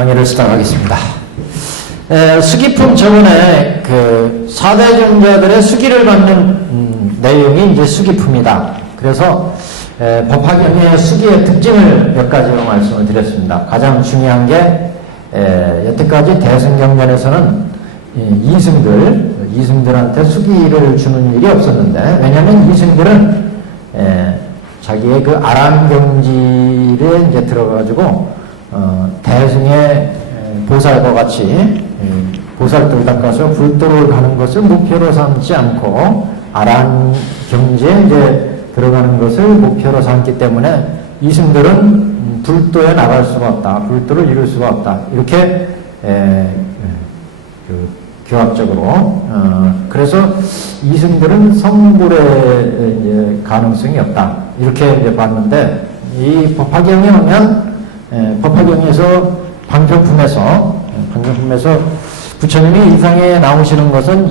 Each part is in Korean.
강의를 시작하겠습니다. 수기품 저번에 그 4대 종자들의 수기를 받는 내용이 이제 수기품이다. 그래서 법화경의 수기의 특징을 몇 가지로 말씀을 드렸습니다. 가장 중요한 게 여태까지 대승경전에서는 이승들한테 수기를 주는 일이 없었는데, 왜냐하면 이승들은 자기의 그 아란경지에 이제 들어가가지고 대승의 보살과 같이 보살들 닦아서 불도를 가는 것을 목표로 삼지 않고 아란 경지에 이제 들어가는 것을 목표로 삼기 때문에 이승들은 불도에 나갈 수가 없다, 불도를 이룰 수가 없다, 이렇게 교합적으로 그래서 이승들은 성불의 이제 가능성이 없다, 이렇게 이제 봤는데, 이 법화경에 오면 법화경에서 방편품에서 부처님이 이상에 나오시는 것은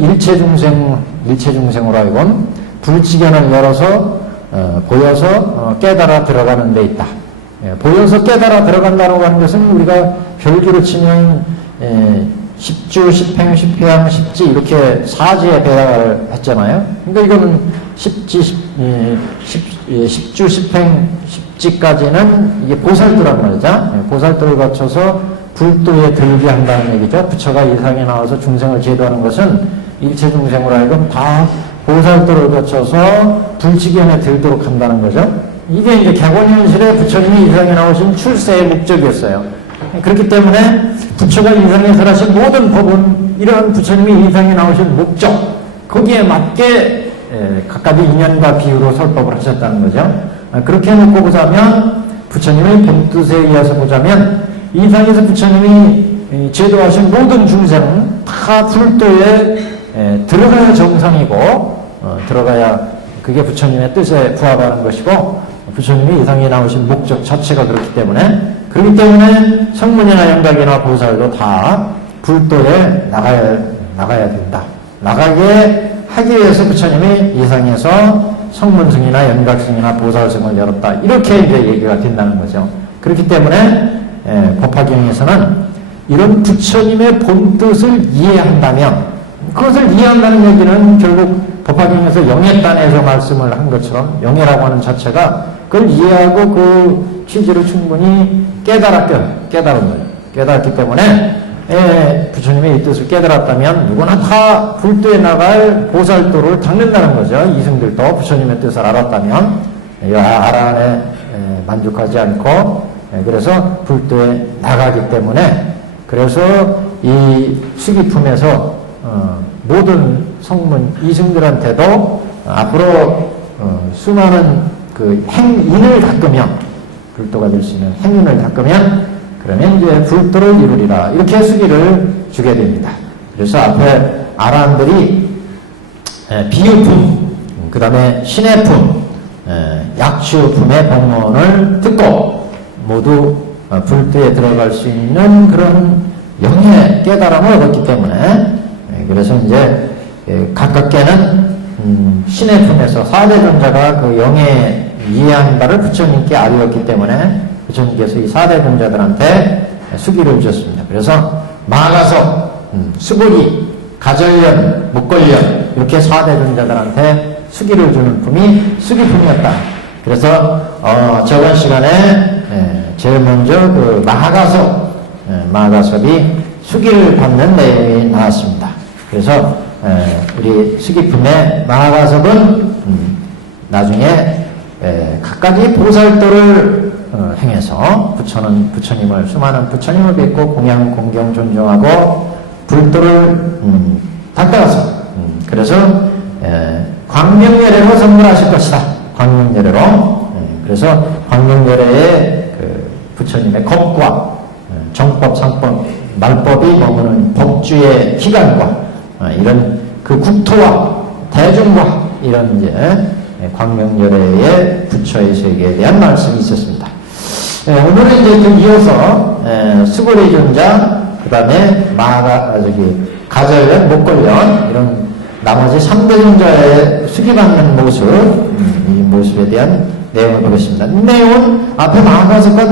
일체중생으로 하여금 불지견을 열어서 보여서 깨달아 들어가는 데 있다. 보여서 깨달아 들어간다고 하는 것은 우리가 별기로 치면 십주, 십행, 십회양, 십지 이렇게 사지에 배당을 했잖아요. 그러니까 이거는 십주, 십행, 십지까지는 이게 보살도란 말이죠. 보살도를 거쳐서 불도에 들게 한다는 얘기죠. 부처가 이상에 나와서 중생을 제도하는 것은 일체중생으로 하여금 다 보살도를 거쳐서 불지견에 들도록 한다는 거죠. 이게 이제 객원현실에 부처님이 이상에 나오신 출세의 목적이었어요. 그렇기 때문에 부처가 이상에 설하신 모든 법은 이러한 부처님이 이상에 나오신 목적, 거기에 맞게 각가지 인연과 비유로 설법을 하셨다는 거죠. 그렇게 해놓고 보자면, 부처님의 본뜻에 의해서 보자면 이상에서 부처님이 제도하신 모든 중생은 다 불도에 들어가야 정상이고, 들어가야 그게 부처님의 뜻에 부합하는 것이고, 부처님이 이상에 나오신 목적 자체가 그렇기 때문에, 그렇기 때문에 성문이나 영각이나 보살도 다 불도에 나가야 된다. 나가게 하기 위해서 부처님이 이상에서 성문승이나 영각승이나 보살승을 열었다, 이렇게 이제 얘기가 된다는 거죠. 그렇기 때문에 법화경에서는 이런 부처님의 본뜻을 이해한다면, 그것을 이해한다는 얘기는 결국 법화경에서 영예단에서 말씀을 한 것처럼 영예라고 하는 자체가 그걸 이해하고 그 취지를 충분히 깨달았기 때문에 부처님의 이 뜻을 깨달았다면 누구나 다 불도에 나갈 보살도를 닦는다는 거죠. 이승들도 부처님의 뜻을 알았다면 아란에 만족하지 않고 그래서 불도에 나가기 때문에, 그래서 이 수기품에서 모든 성문 이승들한테도 앞으로 수많은 그 행인을 닦으면, 불도가 될 수 있는 행인을 닦으면 그러면 이제 불도를 이루리라, 이렇게 수기를 주게 됩니다. 그래서 앞에 아란들이 비유품, 그 다음에 신해품, 약추품의 법문을 듣고 모두 불도에 들어갈 수 있는 그런 영의 깨달음을 얻었기 때문에, 그래서 이제 가깝게는 신해품에서 4대 존자가 그 영의 이해한 바를 부처님께 알렸기 때문에 부처님께서 이 4대 존자들한테 수기를 주셨습니다. 그래서 마가서, 수보리, 가절련, 목걸련, 이렇게 4대 존자들한테 수기를 주는 품이 수기품이었다. 그래서 저번 시간에 제일 먼저 그 마가섭이 수기를 받는 내용이 나왔습니다. 그래서 우리 수기품의 마가섭은 나중에 각가지 보살도를 행해서 부처님을, 수많은 부처님을 뵙고 공양, 공경, 존중하고 불도를 닦아서 그래서 광명예례로 선물하실 것이다. 광명예례로. 그래서 광명예례의 그 부처님의 법과 정법, 상법, 말법이 머무는 법주의 기간과 이런 그 국토와 대중과 이런 이제 광명열애의 부처의 세계에 대한 말씀이 있었습니다. 오늘은 이제 그 이어서 수고리 존자, 그 다음에 가절련, 목걸련, 이런 나머지 3대 존자의 수기받는 모습, 이 모습에 대한 내용을 보겠습니다. 이 내용은 앞에 마가서가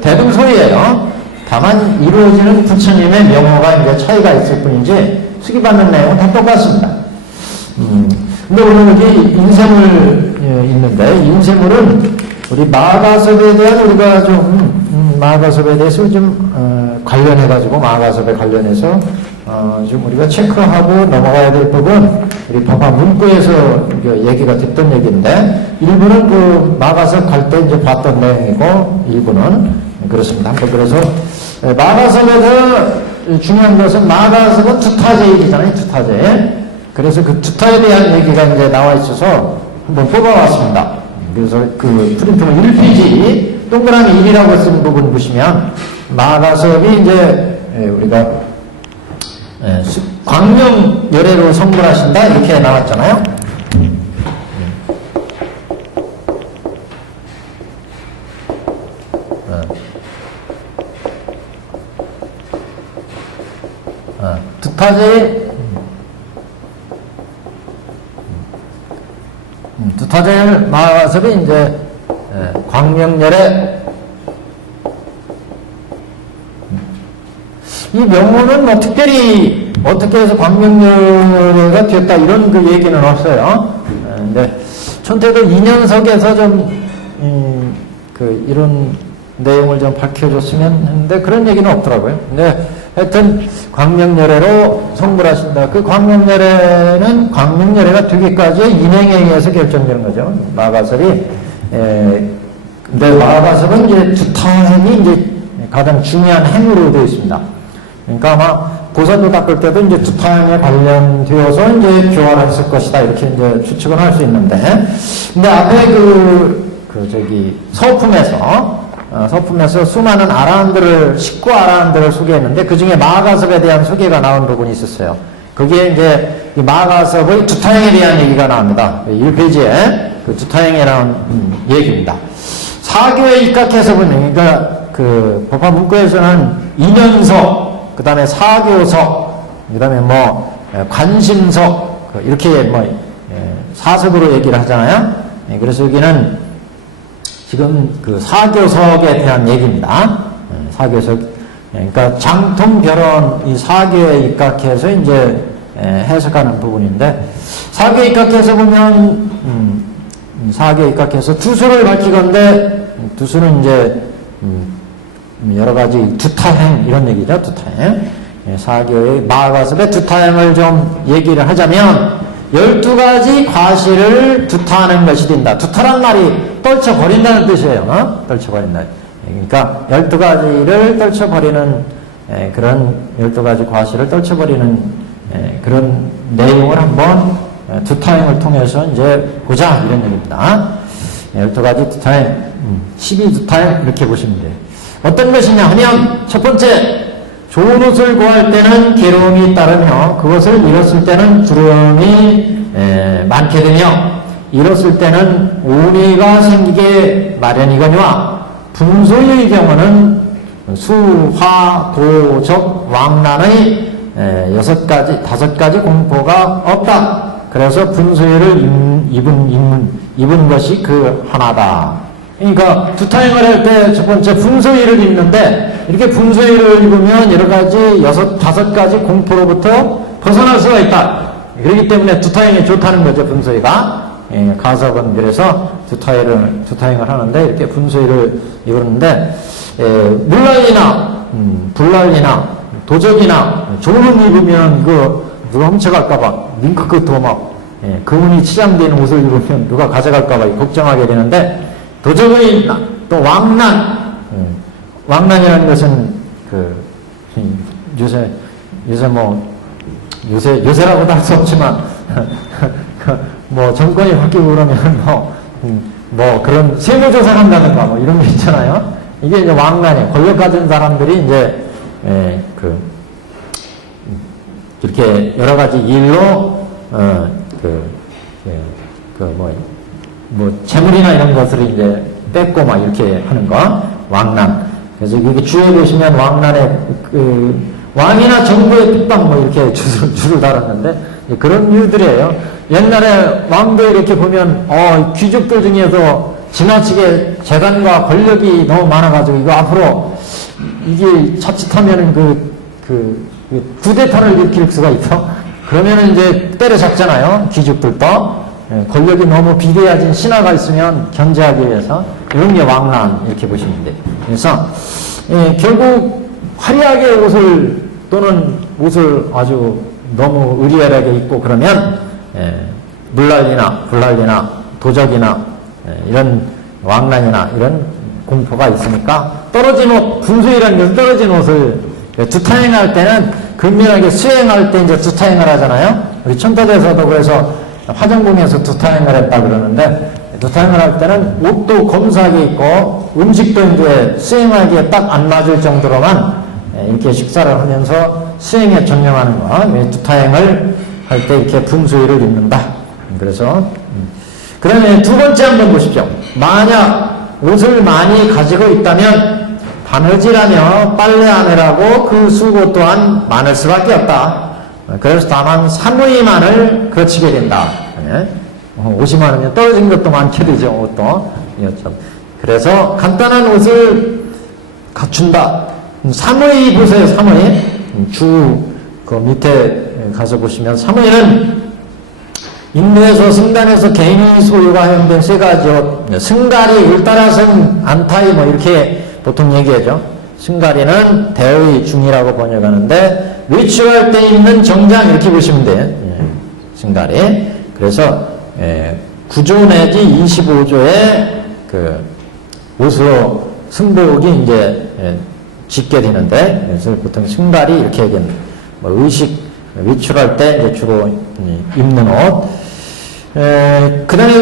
대등소이에요. 다만 이루어지는 부처님의 명호가 이제 차이가 있을 뿐이지 수기받는 내용은 다 똑같습니다. 근데 오늘 여기 인쇄물 있는데, 인쇄물은 우리 마가섭에 대한 우리가 좀 마가섭에 대해서 좀 관련해가지고 마가섭에 관련해서 좀 우리가 체크하고 넘어가야 될 부분, 우리 법화 문구에서 얘기가 됐던 얘기인데, 일부는 그 마가섭 갈 때 이제 봤던 내용이고, 일부는 그렇습니다. 한번 그래서 마가섭에서 중요한 것은 마가섭은 두타제일이잖아요, 두타제. 그래서 그 두타에 대한 얘기가 이제 나와 있어서 한번 뽑아왔습니다. 그래서 그 프린트물 1페이지 동그라미 1이라고 쓴 부분 보시면 마가섭이 이제 우리가 광명열애로 성불하신다 이렇게 나왔잖아요. 두타제일 마가섭이 이제 광명열애, 이 명호는 뭐 특별히 어떻게 해서 광명열애가 됐다 이런 그 얘기는 없어요. 근데 촌태도 2년석에서 좀 이런 내용을 좀 밝혀줬으면 했는데 그런 얘기는 없더라고요. 근데 하여튼 광명열애로 성불하신다. 그 광명열애는 광명열애가 되기까지의 인행에 의해서 결정되는 거죠. 마가섭이. 근데 마가섭은 이제 두타행이 이제 가장 중요한 행으로 되어 있습니다. 그러니까 아마 보살도 닦을 때도 이제 두타행에 관련되어서 이제 교화를 했을 것이다. 이렇게 이제 추측은 할 수 있는데. 근데 앞에 서품에서 수많은 아라한들을, 19아라한들을 소개했는데 그 중에 마가섭에 대한 소개가 나온 부분이 있었어요. 그게 이제 이 마가섭의 두타행에 대한 얘기가 나옵니다. 1페이지에 그 두타행에 나온 얘기입니다. 사교에 입각해서 보면, 그러니까 그 법화 문구에서는 인연석, 그 다음에 사교석, 그 다음에 뭐 관심석, 이렇게 뭐 사석으로 얘기를 하잖아요. 그래서 여기는 지금 그 사교석에 대한 얘기입니다. 사교석. 그러니까 장통별언 이 사교에 입각해서 이제 해석하는 부분인데, 사교에 입각해서 보면, 사교에 입각해서 두수를 밝히건데, 두수는 이제, 여러 가지 두타행, 이런 얘기죠. 두타행. 사교의 마가섭의 두타행을 좀 얘기를 하자면, 12가지 과실을 두타하는 것이 된다. 두타란 말이 떨쳐버린다는 뜻이에요. 떨쳐버린다. 그러니까 12가지를 떨쳐버리는 그런 12가지 과실을 떨쳐버리는 그런 내용을 한번 두타행을 통해서 이제 보자 이런 얘기입니다. 12가지 두타행, 12두타행 이렇게 보시면 돼요. 어떤 것이냐 하면 첫 번째, 좋은 옷을 구할 때는 괴로움이 따르며 그것을 잃었을 때는 두려움이 많게 되며 잃었을 때는 오미가 생기게 마련이거니와 분소의 경우는 수, 화, 도, 적, 왕란의 5가지 공포가 없다. 그래서 분소의를 입은 것이 그 하나다. 그러니까 두타행을 할 때 첫 번째 분소의를 입는데, 이렇게 분소의를 입으면 여러 가지 5가지 공포로부터 벗어날 수가 있다. 그렇기 때문에 두타행이 좋다는 거죠, 분소의가. 가섭은 그래서 두타행을 하는데 이렇게 분소의를 입었는데, 물난리나 불난리나 도적이나 좋은 옷 입으면 누가 훔쳐갈까봐 링크끝도 막 금은이 치장되는 옷을 입으면 누가 가져갈까봐 걱정하게 되는데, 도적의 또 왕난이라는 것은 요새라고도 할 수 없지만 뭐 정권이 바뀌고 그러면 뭐 그런 세무조사 한다든가 뭐 이런 게 있잖아요. 이게 이제 왕난이에요. 권력 가진 사람들이 이제 이렇게 여러 가지 일로 재물이나 이런 것을 이제 뺏고 막 이렇게 하는 거, 왕난. 그래서 여기 주에 보시면 왕난에 왕이나 정부의 핍박 뭐 이렇게 줄을 달았는데 그런 이유들이에요. 옛날에 왕도 이렇게 보면 귀족들 중에서 지나치게 재산과 권력이 너무 많아가지고 이거 앞으로 이게 자칫하면은 쿠데타를 일으킬 수가 있어. 그러면은 이제 때려잡잖아요. 귀족들도. 권력이 너무 비대해진 신하가 있으면 견제하기 위해서 이런 게 왕란 이렇게 보시면 돼요. 그래서 결국 화려하게 옷을 아주 너무 의리하게 입고 그러면 물난리나 불난리나 도적이나 이런 왕란이나 이런 공포가 있으니까 떨어진 옷, 분수이라는 것은 떨어진 옷을 두타행할 때는 근면하게 수행할 때 이제 두타행을 하잖아요. 우리 천도대에서도 그래서 화정궁에서 두타행을 했다 그러는데 두타행을 할 때는 옷도 검소하게 입고 음식도 이제 수행하기에 딱 안 맞을 정도로만 이렇게 식사를 하면서 수행에 전념하는 거. 두타행을 할 때 이렇게 분수의를 입는다. 그래서 그 다음에 두 번째 한번 보십시오. 만약 옷을 많이 가지고 있다면 바느질하며 빨래하느라고 그 수고 또한 많을 수밖에 없다. 그래서 다만 사무이만을 거치게 된다. 옷이 많으면 떨어진 것도 많게 되죠. 옷도. 그래서 간단한 옷을 갖춘다. 사무이 보세요. 사무이. 그 밑에 가서 보시면 사무이는 인도에서 승단에서 개인이 소유가 허용된 세 가지 옷. 승가리, 울따라승, 안타이 뭐 이렇게 보통 얘기하죠. 승가리는 대의 중이라고 번역하는데 외출할 때 입는 정장 이렇게 보시면 돼요. 승가리. 그래서 9조 내지 25조의 그 옷으로 승복이 이제 짓게 되는데 그래서 보통 승가리 이렇게 얘기합니다. 뭐 의식 외출할 때 이제 주로 입는 옷. 그 다음에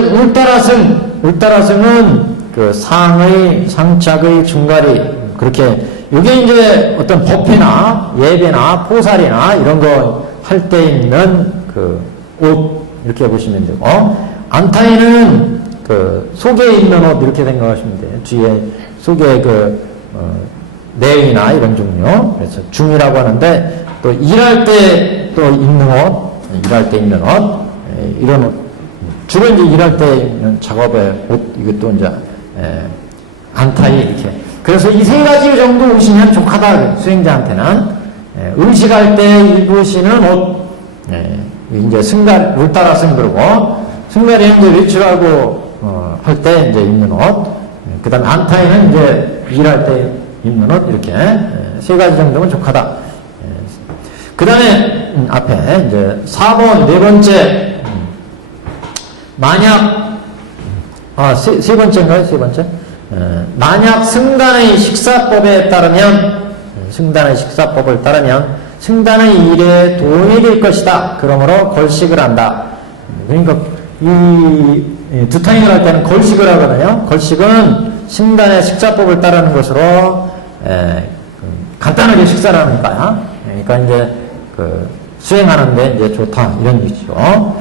울따라승은 그 상착의 중가리 그렇게 이게 이제 어떤 법회나 예배나 포살이나 이런 거 할 때 입는 그 옷 이렇게 보시면 되고 안타이는 그 속에 입는 옷 이렇게 생각하시면 돼요. 뒤에 속에 내의나 이런 종류. 그래서 중이라고 하는데 또 일할 때 또 입는 옷, 일할 때 입는 옷, 이런 옷. 주로 이제 일할 때 입는 작업의 옷 이것도 이제 안타이 이렇게. 그래서 이 세 가지 정도 옷이면 족하다. 수행자한테는 의식할 때 입으시는 옷. 이제 승갈 울따라승 그러고 승갈이 이제 외출하고 할 때 이제 입는 옷. 그다음 안타이는 이제 일할 때 입는 옷 이렇게 세 가지 정도면 족하다. 그다음에 앞에 이제 4번 네 번째 만약 세 번째인가요? 세 번째. 만약 승단의 식사법에 따르면 승단의 식사법을 따르면 승단의 일에 도움이 될 것이다. 그러므로 걸식을 한다. 그러니까 이 두타행을 할 때는 걸식을 하거든요. 걸식은 승단의 식사법을 따르는 것으로 간단하게 식사를 하니까. 그러니까 이제 수행하는데 이제 좋다 이런 얘기죠.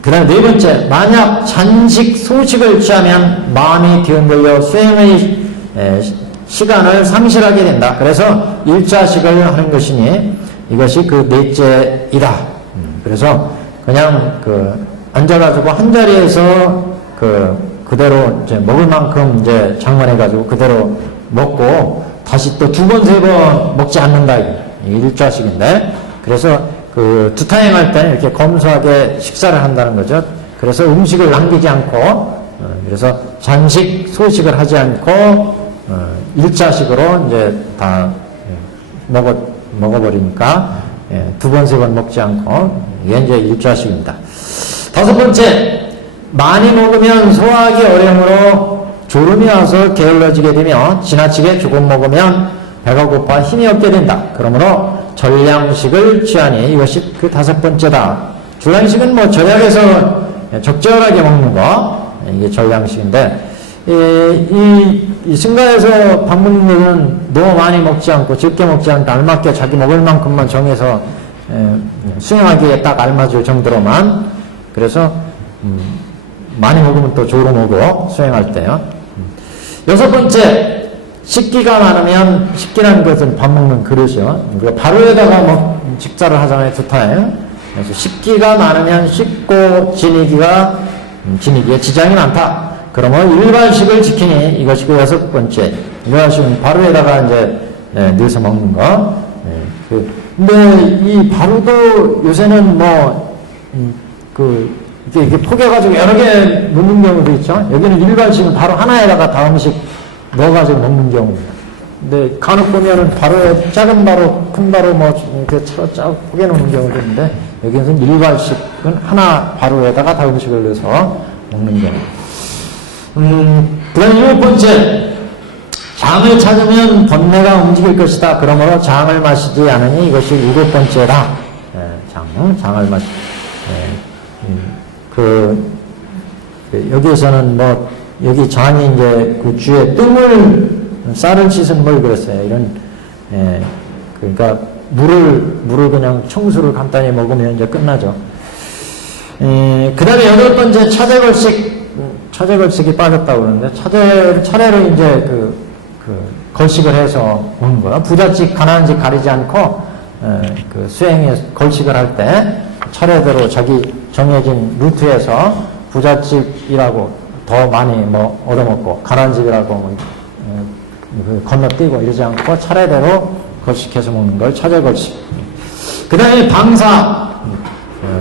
그 다음에 네 번째, 만약 잔식 소식을 취하면 마음이 뒤흔들려 수행의 시간을 상실하게 된다. 그래서 일자식을 하는 것이니 이것이 그 넷째이다. 그래서 그냥 앉아가지고 한 자리에서 그대로 이제 먹을 만큼 이제 장만해가지고 그대로 먹고 다시 또 두 번, 세 번 먹지 않는다. 일자식인데. 그래서 두타행할 때는 이렇게 검소하게 식사를 한다는 거죠. 그래서 음식을 남기지 않고, 그래서 잔식, 소식을 하지 않고, 일자식으로 이제 다 먹어버리니까, 두 번, 세 번 먹지 않고, 이게 이제 일자식입니다. 다섯 번째, 많이 먹으면 소화하기 어려움으로 졸음이 와서 게을러지게 되며, 지나치게 조금 먹으면 배가 고파 힘이 없게 된다. 그러므로 전량식을 취하니 이것이 그 다섯 번째다. 전량식은 뭐 절약해서 적절하게 먹는 거, 이게 전량식인데, 이 승가에서 밥 먹는 것은 너무 많이 먹지 않고 적게 먹지 않고 알맞게 자기 먹을 만큼만 정해서 수행하기에 딱 알맞을 정도로만. 그래서 많이 먹으면 또 조롱오고 수행할 때요. 여섯 번째, 식기가 많으면, 식기라는 것은 밥 먹는 그릇이요. 바로에다가 식사를 하잖아요, 두타에. 그래서 식기가 많으면 씻고 지니기에 지장이 많다. 그러면 일반식을 지키니 이것이 그 여섯 번째. 일반식은 바로에다가 이제 넣어서 먹는 거. 근데 이 바로도 요새는 이렇게 포개가지고 여러 개 넣는 경우도 있죠. 여기는 일괄식은 바로 하나에다가 다 음식 넣어가지고 먹는 경우입니다. 근데 간혹 보면은 바로에 작은 바로, 큰 바로 이렇게 쫙 포개 놓는 경우도 있는데, 여기는 일괄식은 하나 바로에다가 다 음식을 넣어서 먹는 경우. 그 다음에 7번째. 장을 찾으면 번뇌가 움직일 것이다. 그러므로 장을 마시지 않으니 이것이 7번째다. 장을 마시. 여기에서는 여기 장이 이제 그 주에 쌀을 씻은 뭘 그랬어요. 이런, 그러니까 물을 그냥 청수를 간단히 먹으면 이제 끝나죠. 그 다음에 8번째 차례걸식이 빠졌다고 그러는데, 차례로 이제 걸식을 해서 오는 거야. 부잣집, 가난한 가리지 않고, 수행에 걸식을 할 때, 차례대로 자기 정해진 루트에서 부잣집이라고 더 많이 얻어먹고, 가난한 집이라고 건너뛰고 이러지 않고, 차례대로 걸식해서 먹는 걸 차례걸식. 그 다음에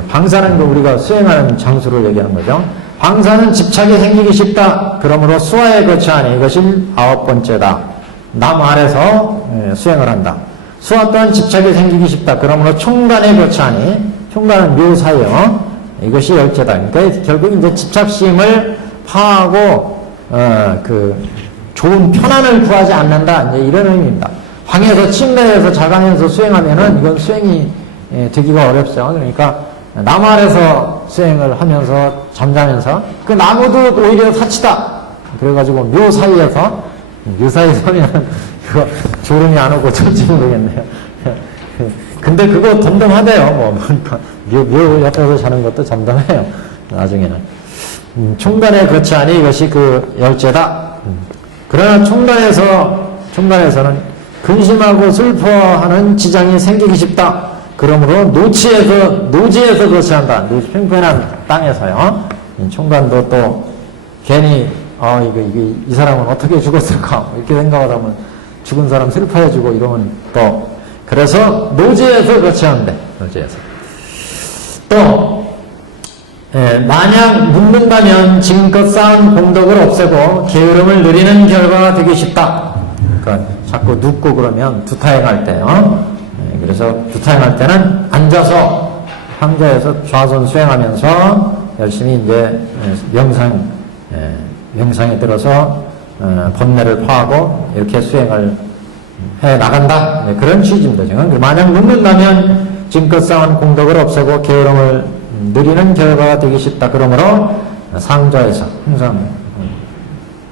방사는 우리가 수행하는 장소를 얘기하는 거죠. 방사는 집착이 생기기 쉽다. 그러므로 수화에 거처하니 이것이 9번째다. 남 아래서 수행을 한다. 수화 또한 집착이 생기기 쉽다. 그러므로 총간에 거처하니, 총간은 묘사요. 이것이 10제다. 그러니까 결국 이제 집착심을 파하고 좋은 편안을 구하지 않는다. 이제 이런 의미입니다. 방에서 침대에서 자가면서 수행하면은 이건 수행이 되기가 어렵죠. 그러니까 남 아래서 수행을 하면서 잠자면서 그 나무도 오히려 사치다. 그래가지고 묘 사이에서 하면 그거 졸음이 안 오고 절지 모르겠네요. 근데 그거 덤덤하대요. 묘 옆에서 자는 것도 덤덤해요. 나중에는. 총간에 거처하니 이것이 그 10제다. 그러나 총간에서는 근심하고 슬퍼하는 지장이 생기기 쉽다. 그러므로 노지에서 거처한다. 평평한 땅에서요. 총간도 또 괜히 이 사람은 어떻게 죽었을까 이렇게 생각하다 보면 죽은 사람 슬퍼해주고 이러면 또 그래서 노지에서 거처한대. 노지에서. 또 만약 묻는다면 지금껏 쌓은 공덕을 없애고 게으름을 누리는 결과가 되기 쉽다. 그러니까 자꾸 눕고 그러면 두타행할 때요. 그래서 두타행할 때는 앉아서 황자에서 좌선 수행하면서 열심히 이제 명상에 들어서 번뇌를 파하고 이렇게 수행을 해 나간다. 그런 취지입니다. 지금 만약 묻는다면 지금껏 쌓은 공덕을 없애고 게으름을 누리는 결과가 되기 쉽다. 그러므로 상좌에서 항상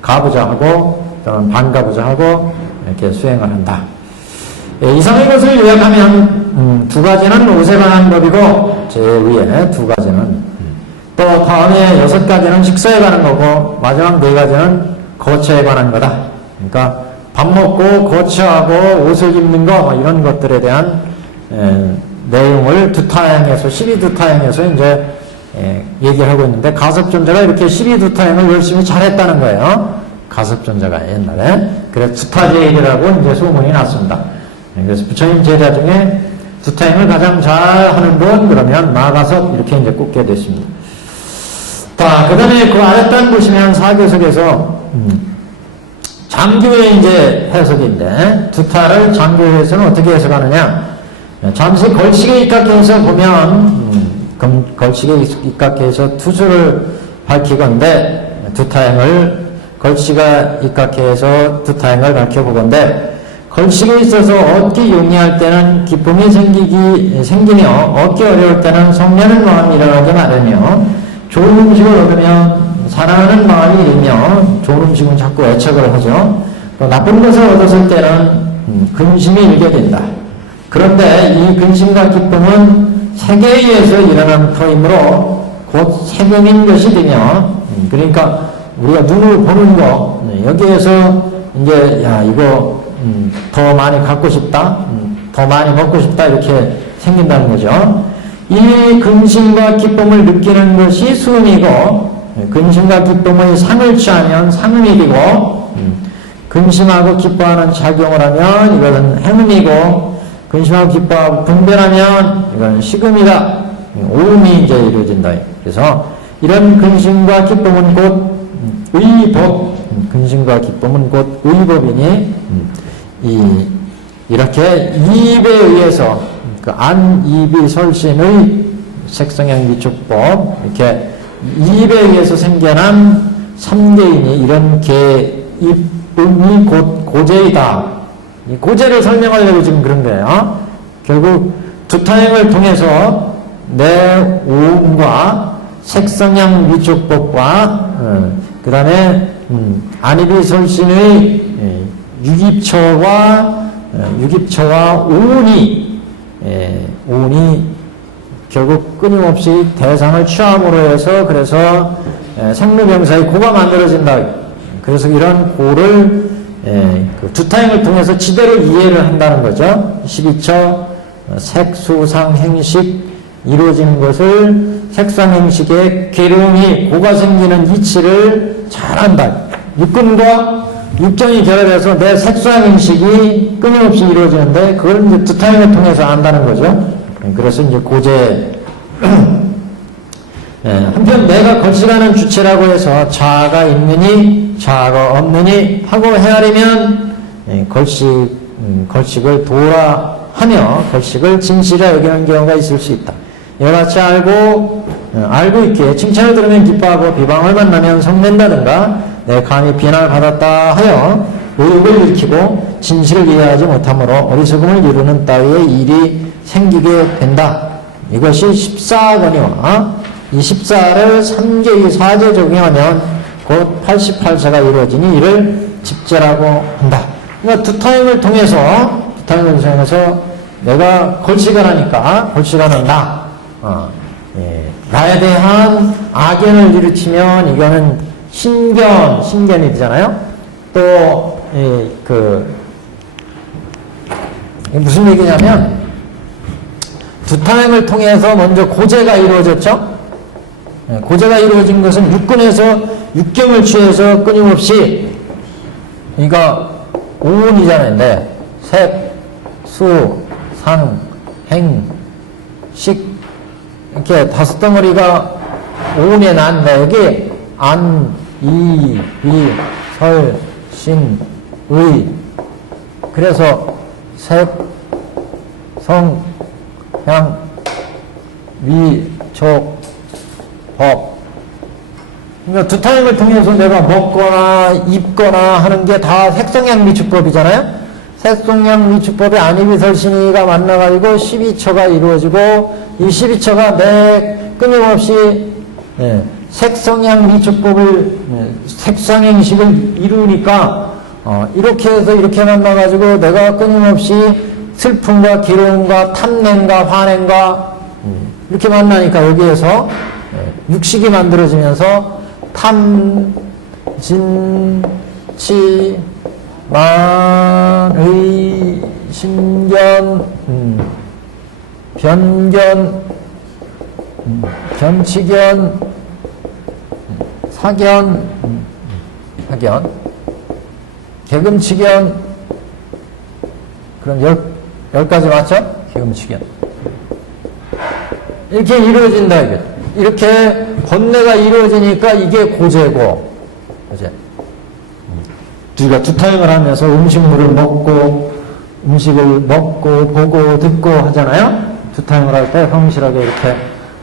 가부좌하고 또는 반가부좌하고 이렇게 수행을 한다. 이상의 것을 요약하면 2가지는 옷에 관한 법이고 제위에 2가지는 또 다음에 6가지는 식사에 관한 거고 마지막 4가지는 거처에 관한 거다. 그러니까 밥 먹고 거처하고 옷을 입는 거 이런 것들에 대한 내용을 두타행에서 12두타행에서 이제 얘기를 하고 있는데 가섭존자가 이렇게 12두타행을 열심히 잘했다는 거예요. 가섭존자가 옛날에. 그래서 두타제일이라고 이제 소문이 났습니다. 그래서 부처님 제자 중에 두타행을 가장 잘하는 분 그러면 마가섭 이렇게 이제 꼽게 됐습니다. 자, 그 다음에 그 아랫단 보시면 사교석에서 장교의 이제 해석인데 두타를 장교에서는 어떻게 해석하느냐? 잠시 걸식에 입각해서 보면 걸식에 입각해서 투수를 밝히건대 두타행을 걸식에 입각해서 두타행을 밝혀보건대 걸식에 있어서 얻기 용이할 때는 기쁨이 생기며 얻기 어려울 때는 성내는 마음이 일어나게 마련이요 좋은 음식을 얻으면 사랑하는 마음이 일며 좋은 음식은 자꾸 애착을 하죠. 또 나쁜 것을 얻었을 때는 근심이 일게 된다. 그런데 이 근심과 기쁨은 세계에 의해서 일어난 터이므로 곧 세경인 것이 되며 그러니까 우리가 눈으로 보는 거 여기에서 이제 이거 더 많이 갖고 싶다, 더 많이 먹고 싶다 이렇게 생긴다는 거죠. 이 근심과 기쁨을 느끼는 것이 수음이고 근심과 기쁨의 상을 취하면 상음이 되고 근심하고 기뻐하는 작용을 하면 이것은 행음이고, 근심하고 기뻐하고 분별하면 이건 식음이다. 오음이 이제 이루어진다. 그래서 이런 근심과 기쁨은 곧 의법, 근심과 기쁨은 곧 의법이니 이렇게 입에 의해서 그 안이비설신의 색성형 미축법, 이렇게 입에 의해서 생겨난 삼계인이 이런 계입음이 곧 고제이다. 이 고제를 설명하려고 지금 그런 거예요. 결국 두타행을 통해서 내 오음과 색성형 미축법과 그 다음에 안이비설신의 유깁처와 오운이 결국 끊임없이 대상을 취함으로 해서 그래서 생로병사의 고가 만들어진다. 그래서 이런 고를 그 두타행을 통해서 지대로 이해를 한다는 거죠. 12처 색수상행식 이루어지는 것을 색상행식의 괴로움이 고가 생기는 이치를 잘한다. 육근과 육정이 결합해서 내 색상행식이 끊임없이 이루어지는데 그걸 이제 두타행을 통해서 안다는 거죠. 그래서 이제 고제 한편 내가 걸식하는 주체라고 해서 자아가 있느니 자아가 없느니 하고 헤아리면 걸식을 도라 하며 걸식을 진실이라 여기는 경우가 있을 수 있다. 이와 같이 알고 있기에 칭찬을 들으면 기뻐하고 비방을 만나면 성낸다든가 내 감히 비난을 받았다 하여 의욕을 일으키고 진실을 이해하지 못하므로 어리석음을 이루는 따위의 일이 생기게 된다. 이것이 14권이와 이 14를 3계의 사제 적용하면 곧 88세가 이루어지니 이를 집제라고 한다. 그러니까 두타임을 통해서 내가 걸식을 하니까 걸식하는 나에 대한 악연을 일으키면 이거는 신견이 되잖아요. 또 무슨 얘기냐면 두타임을 통해서 먼저 고제가 이루어졌죠. 고제가 이루어진 것은 육근에서 육경을 취해서 끊임없이 이거 오운이잖아요. 색, 수, 상, 행, 식 이렇게 다섯 덩어리가 오운에 나는데 여기 안, 이, 비, 설, 신, 의 그래서 색, 성, 향, 위, 촉, 법. 그러니까 두타임을 통해서 내가 먹거나 입거나 하는 게 다 색성향 미축법이잖아요. 색성향 미축법에 안이비설신이가 만나가지고 12처가 이루어지고 이 12처가 내 끊임없이 색성향 미축법을 색상행식을 이루니까 이렇게 해서 이렇게 만나가지고 내가 끊임없이 슬픔과 기로움과 탐냄과 환행과 이렇게 만나니까 여기에서 육식이 만들어지면서 탐, 진, 치, 만, 의, 신견, 변견, 견치견, 사견, 개금치견, 그럼 10가지 맞죠? 개금치견. 이렇게 이루어진다, 이게. 이렇게 번뇌가 이루어지니까 이게 고제고, 고제. 우리가 두타임을 하면서 음식을 먹고, 보고, 듣고 하잖아요? 두타임을 할 때 성실하게 이렇게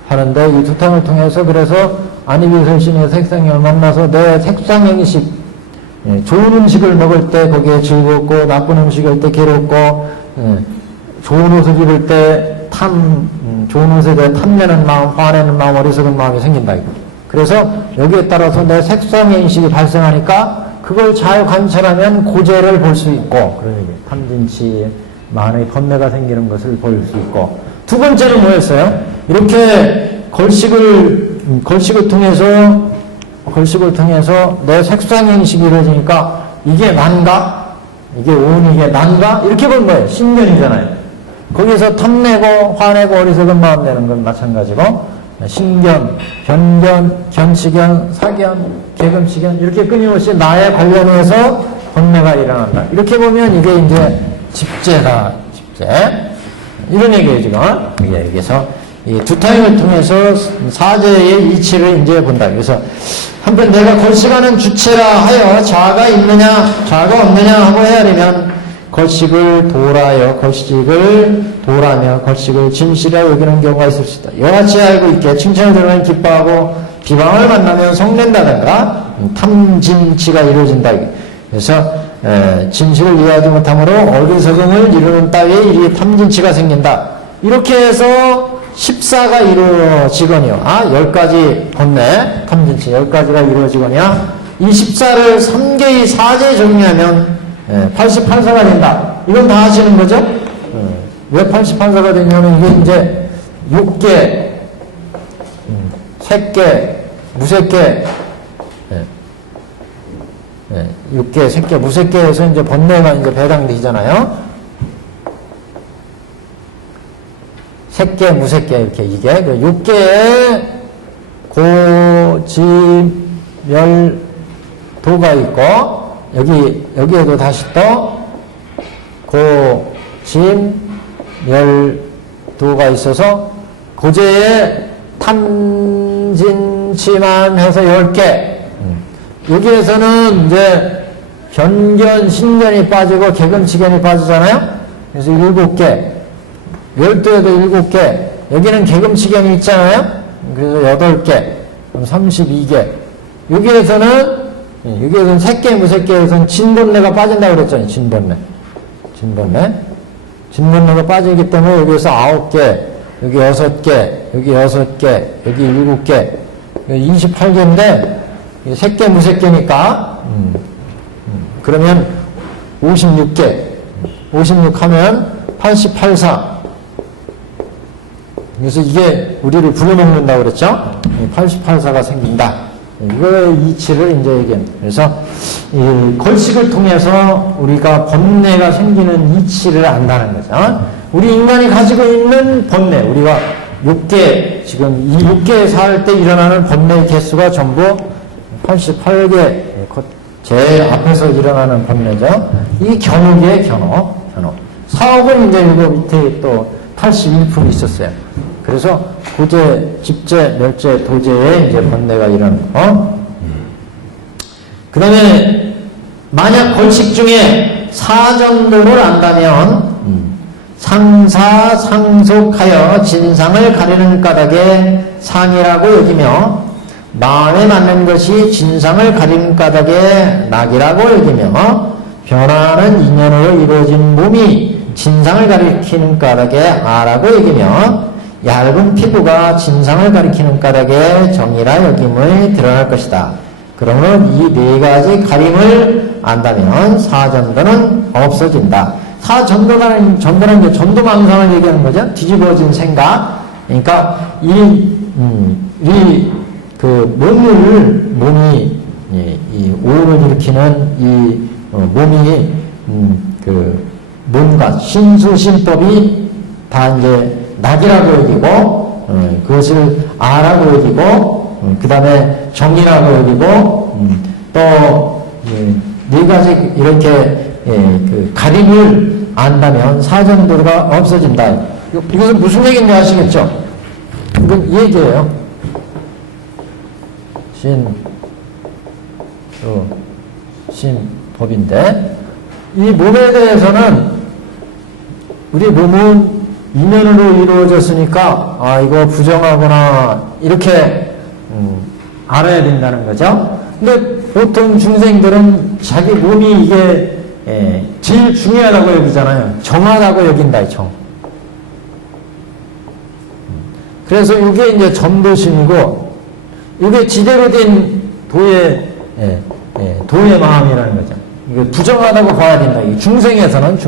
하는데, 이 두타임을 통해서 그래서 안이비설신의 색상형을 만나서 내 색상형식, 좋은 음식을 먹을 때 거기에 즐겁고, 나쁜 음식을 때 괴롭고, 좋은 옷을 입을 때 좋은 옷에 대해 탐내는 마음, 화내는 마음, 어리석은 마음이 생긴다. 그래서 여기에 따라서 내 색상의 인식이 발생하니까 그걸 잘 관찰하면 고제를 볼 수 있고, 탐진치, 만의 번뇌가 생기는 것을 볼 수 있고. 두 번째는 뭐였어요? 이렇게 걸식을 통해서 내 색상의 인식이 이루어지니까 이게 난가? 이게 오은 이게 난가? 이렇게 본 거예요. 신견이잖아요. 거기서 탐내고 화내고 어리석은 마음 내는 건 마찬가지고 신견, 변견, 견치견, 사견, 개금치견 이렇게 끊임없이 나에 관련해서 번뇌가 일어난다. 이렇게 보면 이게 이제 집재다. 집재. 이런 얘기예요, 지금. 여기서 이 두 타임을 통해서 사제의 이치를 이제 본다. 그래서 한편 내가 걸식하는 주체라 하여 자아가 있느냐, 자아가 없느냐 하고 헤아리면 걸식을 도라여 걸식을 도라며 걸식을 진실이라 여기는 경우가 있을 수 있다. 이와 같이 알고 있게 칭찬을 들으면 기뻐하고 비방을 만나면 성낸다든가 탐진치가 이루어진다. 그래서 진실을 이해하지 못함으로 어리석음을 이루는 따위에 이리 탐진치가 생긴다. 이렇게 해서 14가 이루어지거니와 10가지 번뇌 탐진치 10가지가 이루어지거니와 이 14를 3개의 사제에 정리하면 80판사가 된다. 이건 다 아시는 거죠? 왜 80판사가 되냐면 이게 이제 6개, 색개, 무색개, 6개, 색개, 무색개에서 이제 번뇌가 이제 배당되잖아요. 색개, 무색개 이렇게 이게 6개의 고지멸도가 있고 여기에도 다시 또 고지멸도가 있어서 고제의 탐진치만 해서 10개. 여기에서는 이제 변견, 신견이 빠지고 개금치견이 빠지잖아요. 그래서 7개. 열도에도 7개. 여기는 개금치견이 있잖아요. 그래서 8개. 그럼 32개. 여기에서는 색개, 무색개에서는 진번뇌가 빠진다고 그랬잖아요. 진번뇌. 진번뇌가 빠지기 때문에 여기에서 9개, 여기 6개, 여기 6개, 여기 7개, 28개인데, 색개, 무색개니까, 그러면 56개. 56 하면 88사. 그래서 이게 우리를 부려먹는다고 그랬죠? 88사가 생긴다. 이거의 이치를 이제 얘기합니다. 그래서 이 걸식을 통해서 우리가 번뇌가 생기는 이치를 안다는 거죠. 우리 인간이 가지고 있는 번뇌, 우리가 6개, 지금 이 6개 살 때 일어나는 번뇌의 개수가 전부 88개, 제일 앞에서 일어나는 번뇌죠. 이 견옥이에요, 견옥. 사옥은 이제 이거 밑에 또 81% 있었어요. 그래서 고제, 집제, 멸제, 도제에 이제 번뇌가 일어나는 거. 그 다음에 만약 걸식 중에 사전도를 안다면 상사, 상속하여 진상을 가리는 까닭에 상이라고 여기며 마음에 맞는 것이 진상을 가리는 까닭에 낙이라고 여기며 변화하는 인연으로 이루어진 몸이 진상을 가리키는 까닭에 아라고 여기며 얇은 피부가 진상을 가리키는 까닭에 정이라 여김을 드러날 것이다. 그러므로 이 4가지 가림을 안다면 사전도는 없어진다. 사전도라는 이제 전도망상을 얘기하는 거죠. 뒤집어진 생각. 그러니까 몸이 이 오음을 일으키는 이 몸이 몸과 신수신법이 다 이제 낙이라고 여기고 그것을 아라고 여기고 그 다음에 정이라고 여기고 또 4가지 이렇게 그 가림을 안다면 사전도가 없어진다. 이것은 무슨 얘기인지 아시겠죠? 이건 이 얘기예요. 신법인데 이 몸에 대해서는 우리 몸은 인연으로 이루어졌으니까 이거 부정하거나 이렇게 알아야 된다는 거죠. 근데 보통 중생들은 자기 몸이 이게 제일 중요하다고 여기잖아요. 정하다고 여긴다, 정. 그래서 이게 이제 전도심이고 이게 지대로 된 도의 마음이라는 거죠. 이게 부정하다고 봐야 된다. 이 중생에서는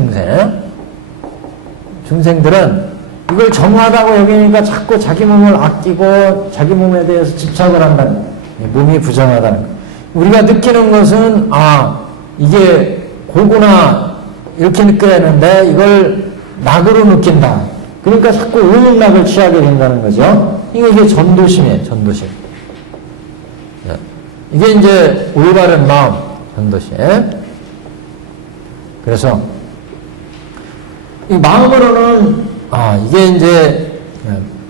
중생들은 이걸 정하다고 여기니까 자꾸 자기 몸을 아끼고 자기 몸에 대해서 집착을 한다는 거예요. 몸이 부정하다는 거예요. 우리가 느끼는 것은 이게 고구나 이렇게 느껴야 하는데 이걸 낙으로 느낀다. 그러니까 자꾸 오용락을 취하게 된다는 거죠. 이게 전도심이에요. 전도심. 이게 이제 올바른 마음, 전도심. 그래서 이 마음으로는 이게 이제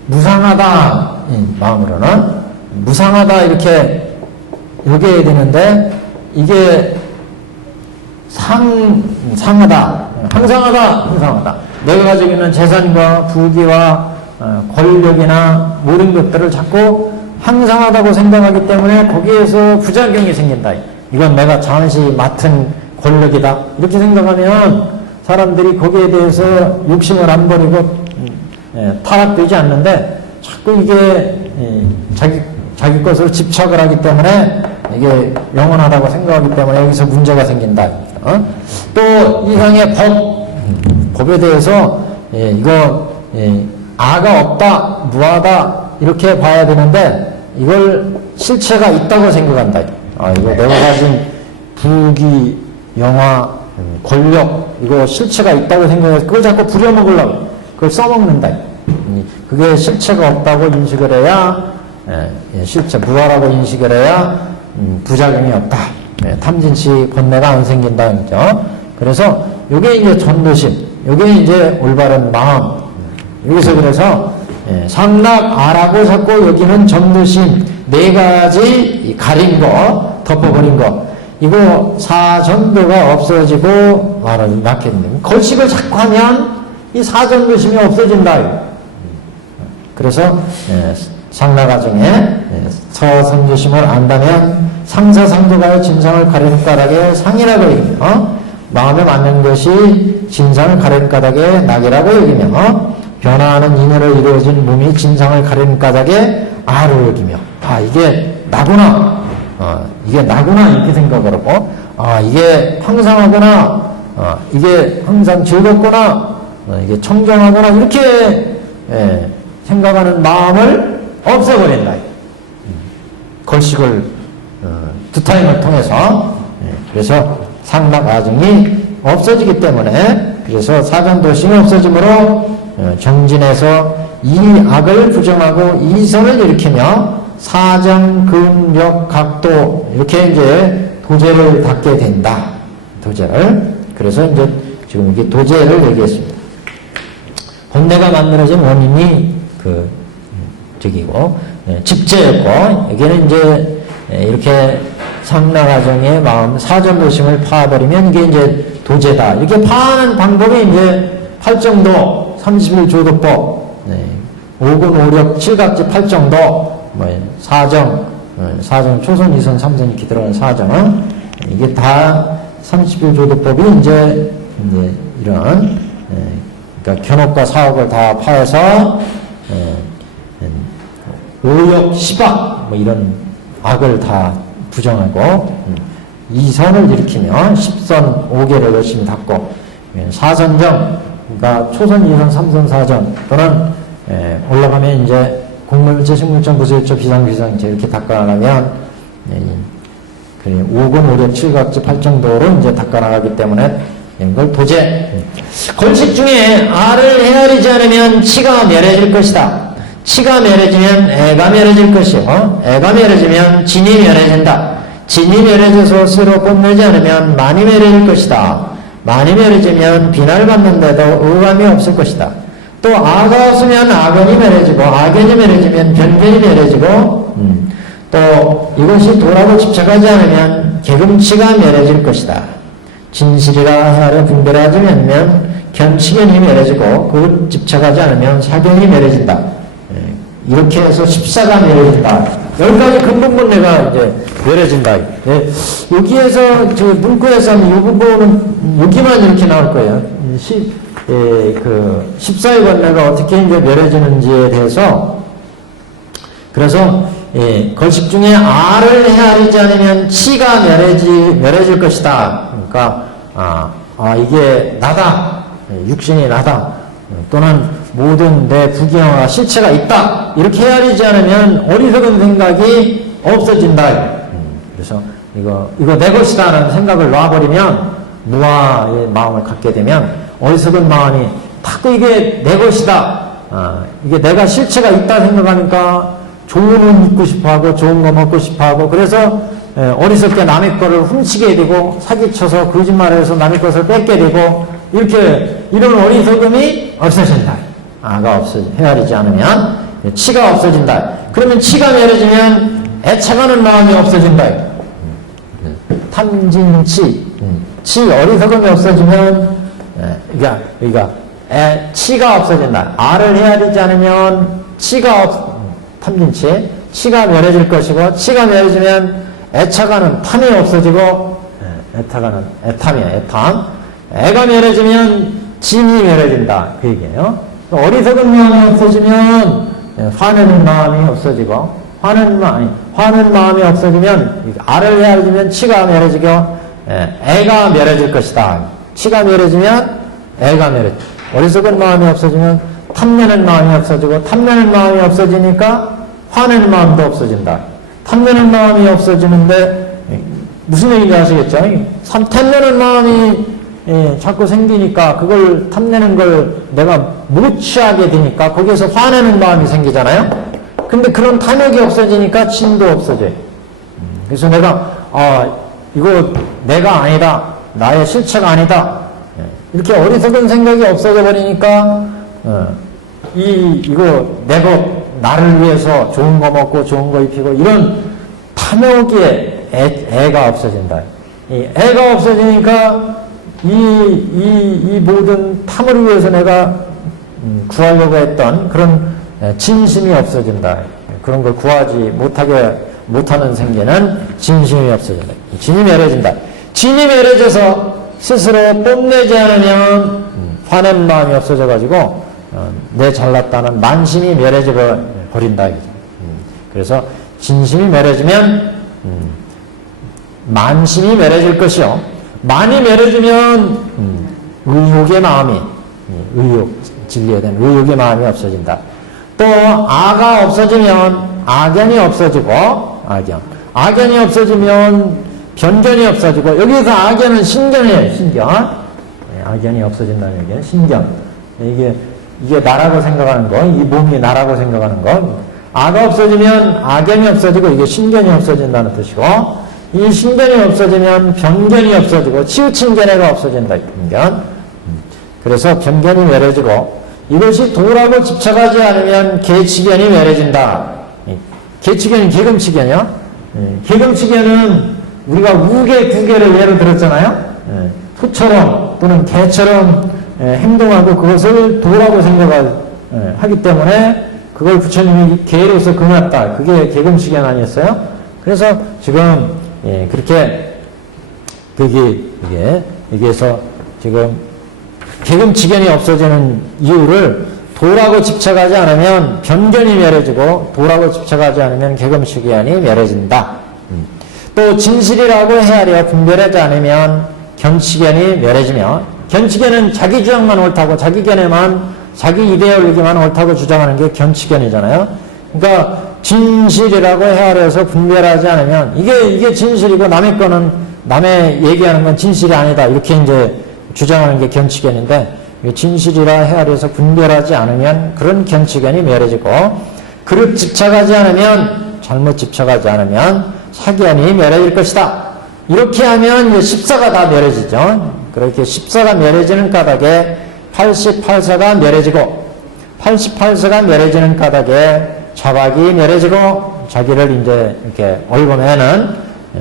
무상하다, 마음으로는 무상하다 이렇게 여겨야 되는데 이게 상하다, 항상하다. 내가 가지고 있는 재산과 부귀와 권력이나 모든 것들을 자꾸 항상하다고 생각하기 때문에 거기에서 부작용이 생긴다. 이건 내가 잠시 맡은 권력이다. 이렇게 생각하면 사람들이 거기에 대해서 욕심을 안 버리고 타락되지 않는데 자꾸 이게 자기 것으로 집착을 하기 때문에 이게 영원하다고 생각하기 때문에 여기서 문제가 생긴다. 또 이상의 법에 대해서 아가 없다, 무하다 이렇게 봐야 되는데 이걸 실체가 있다고 생각한다. 이거 내가 가진 부귀, 영화, 권력 이거 실체가 있다고 생각해서 그걸 자꾸 부려먹으려고 그걸 써먹는다. 그게 실체가 없다고 인식을 해야 실체 무하라고 인식을 해야 부작용이 없다. 탐진치 번뇌가 안 생긴다. 그죠? 그래서 요게 이제 전도심, 요게 이제 올바른 마음. 여기서 그래서 상락아라고 자꾸 여기는 전도심 네 가지 가린 거, 덮어버린 거. 이거 사전도가 없어지고 낳게 됩니다. 걸식을 자꾸 하면 이 사전도심이 없어진다. 그래서 상락아중에 서선조심을 안다면 상사상도가의 진상을 가리는 까닭에 상이라고 여기며 마음에 맞는 것이 진상을 가리는 까닭에 낙이라고 여기며 변화하는 인연으로 이루어진 몸이 진상을 가리는 까닭에 아로 여기며 이게 나구나 이렇게 생각을 하고 이게 항상하구나 이게 항상 즐겁구나 이게 청정하구나 이렇게 생각하는 마음을 없애버린다. 걸식을 두 타임을 통해서 그래서 상락아증이 없어지기 때문에 그래서 사전도심이 없어지므로 정진에서 이 악을 부정하고 이선을 일으키며 사정, 근력, 각도 이렇게 이제 도제를 닦게 된다. 도제를. 그래서 이제 지금 이게 도제를 얘기했습니다. 본내가 만들어진 원인이 집제였고 여기는 이제 이렇게 상락아정의 마음 사전도심을 파버리면 이게 이제 도제다. 이렇게 파는 방법이 이제 팔정도 31조도법 5군 5력 7각지 팔정도 사정 초선 2선 3선 이렇게 들어가는 사정은 이게 다 31조도법이 이제 이런 그러니까 견업과 사업을 다 파해서 5역 10악 이런 악을 다 부정하고 2선을 일으키며 10선 5개를 열심히 닦고 사선정 그러니까 초선 2선 3선 사정 또는 올라가면 이제 곡물일체 식물점 부수일체 비상비상체 이렇게 닦아나가면 5군 5력 7각지 8정도로 이제 닦아나가기 때문에 이걸 도제 걸식 중에 아를 헤아리지 않으면 치가 멸해질 것이다. 치가 멸해지면 애가 멸해질 것이요. 애가 멸해지면 진이 멸해진다. 진이 멸해져서 스스로 뽐내지 않으면 만이 멸해질 것이다. 만이 멸해지면 비난을 받는데도 의감이 없을 것이다. 또 아가 없으면 악연이 멸해지고 악연이 멸해지면 변견이 멸해지고 또 이것이 도라고 집착하지 않으면 개금치가 멸해질 것이다. 진실이라 헤아려 분별하지 않으면 견치견이 멸해지고 그걸 집착하지 않으면 사견이 멸해진다. 이렇게 해서 14가 멸해진다. 여기까지 근본문내가 이제 멸해진다. 여기에서 문구에서 하면 이 부분은 여기만 이렇게 나올 거예요. 14의 권내가 어떻게 이제 멸해지는지에 대해서 그래서 걸식 중에 아를 헤아리지 않으면 치가 멸해질 것이다. 그러니까 이게 나다. 육신이 나다. 또는 모든 내 부귀영화가 실체가 있다. 이렇게 헤아리지 않으면 어리석은 생각이 없어진다. 그래서 이거 내 것이다라는 생각을 놔버리면 무아의 마음을 갖게 되면 어리석은 마음이 자꾸 이게 내 것이다. 이게 내가 실체가 있다 생각하니까 좋은 옷 입고 싶어하고 좋은 거 먹고 싶어하고 그래서 어리석게 남의 거를 훔치게 되고 사기쳐서 거짓말해서 남의 것을 뺏게 되고 이렇게 이런 어리석음이 없어진다. 아가 헤아리지 않으면 치가 없어진다. 그러면 치가 멸해지면 애착하는 마음이 없어진다. 탐진치, 치 어리석음이 없어지면 치가 없어진다. 아를 헤아리지 않으면 탐진치, 치가 멸해질 것이고 치가 멸해지면 애착하는 탐이 없어지고 애착하는 애탐이야. 애탐. 애가 멸해지면 진이 멸해진다. 그 얘기예요. 어리석은 마음이 없어지면 화내는 마음이 없어지고 화는 마음이 없어지면 아를 헤아리면 치가 멸해지고 애가 멸해질 것이다. 치가 멸해지면 애가 멸해져. 어리석은 마음이 없어지면 탐내는 마음이 없어지고 탐내는 마음이 없어지니까 화내는 마음도 없어진다. 탐내는 마음이 없어지는데 무슨 얘기인지 아시겠죠? 탐내는 마음이 자꾸 생기니까 그걸 탐내는 걸 내가 못 취하게 되니까 거기에서 화내는 마음이 생기잖아요. 근데 그런 탐욕이 없어지니까 진도 없어져요. 그래서 내가 이거 내가 아니다. 나의 실체가 아니다. 이렇게 어리석은 생각이 없어져 버리니까 이거 내가 나를 위해서 좋은 거 먹고 좋은 거 입히고 이런 탐욕이 애가 없어진다. 이 애가 없어지니까 이 모든 탐을 위해서 내가 구하려고 했던 그런 진심이 없어진다. 그런 걸 구하지 못하는 생기는 진심이 없어진다. 진이 멸해진다. 진이 멸해져서 스스로 뽐내지 않으면 화낸 마음이 없어져가지고 내 잘났다는 만심이 멸해져 버린다. 그래서 진심이 멸해지면 만심이 멸해질 것이요. 만이 멸해지면 의욕의 마음이 진리에 대한 의욕의 마음이 없어진다. 또 아가 없어지면 악연이 없어지고 악연이 없어지면 변견이 없어지고 여기서 악연은 신견이에요. 신견. 악연이 없어진다는 얘기는 신견. 이게 나라고 생각하는 거, 이 몸이 나라고 생각하는 거. 아가 없어지면 악연이 없어지고 이게 신견이 없어진다는 뜻이고 이 신견이 없어지면 변견이 없어지고 치우친 견해가 없어진다. 변견. 그래서 변견이 멸해지고 이것이 도라고 집착하지 않으면 계치견이 멸해진다. 계치견이 계금치견이요. 계금치견은 우리가 우계, 구계를 예로 들었잖아요. 소처럼 또는 개처럼 행동하고 그것을 도라고 생각하기 때문에 그걸 부처님이 개로서 금했다. 그게 계금치견 아니었어요? 그래서 지금 그렇게 여기에서 지금 계금치견이 없어지는 이유를 도라고 집착하지 않으면 변견이 멸해지고 도라고 집착하지 않으면 계금치견이 멸해진다. 또 진실이라고 헤아려 분별하지 않으면 견치견이 멸해지며 견치견은 자기 주장만 옳다고 자기 견해만 자기 이데올로기만 옳다고 주장하는 게 견치견이잖아요. 그러니까 진실이라고 헤아려서 분별하지 않으면 이게 진실이고 남의 거는 남의 얘기하는 건 진실이 아니다. 이렇게 이제 주장하는 게 견치견인데 진실이라 헤아려서 분별하지 않으면 그런 견치견이 멸해지고 그릇 집착하지 않으면 잘못 집착하지 않으면 사견이 멸해질 것이다. 이렇게 하면 이제 14가 다 멸해지죠. 그렇게 14가 멸해지는 까닭에 88세가 멸해지고 88세가 멸해지는 까닭에 자박이 멸해지고 자기를 이제 이렇게 얽어매는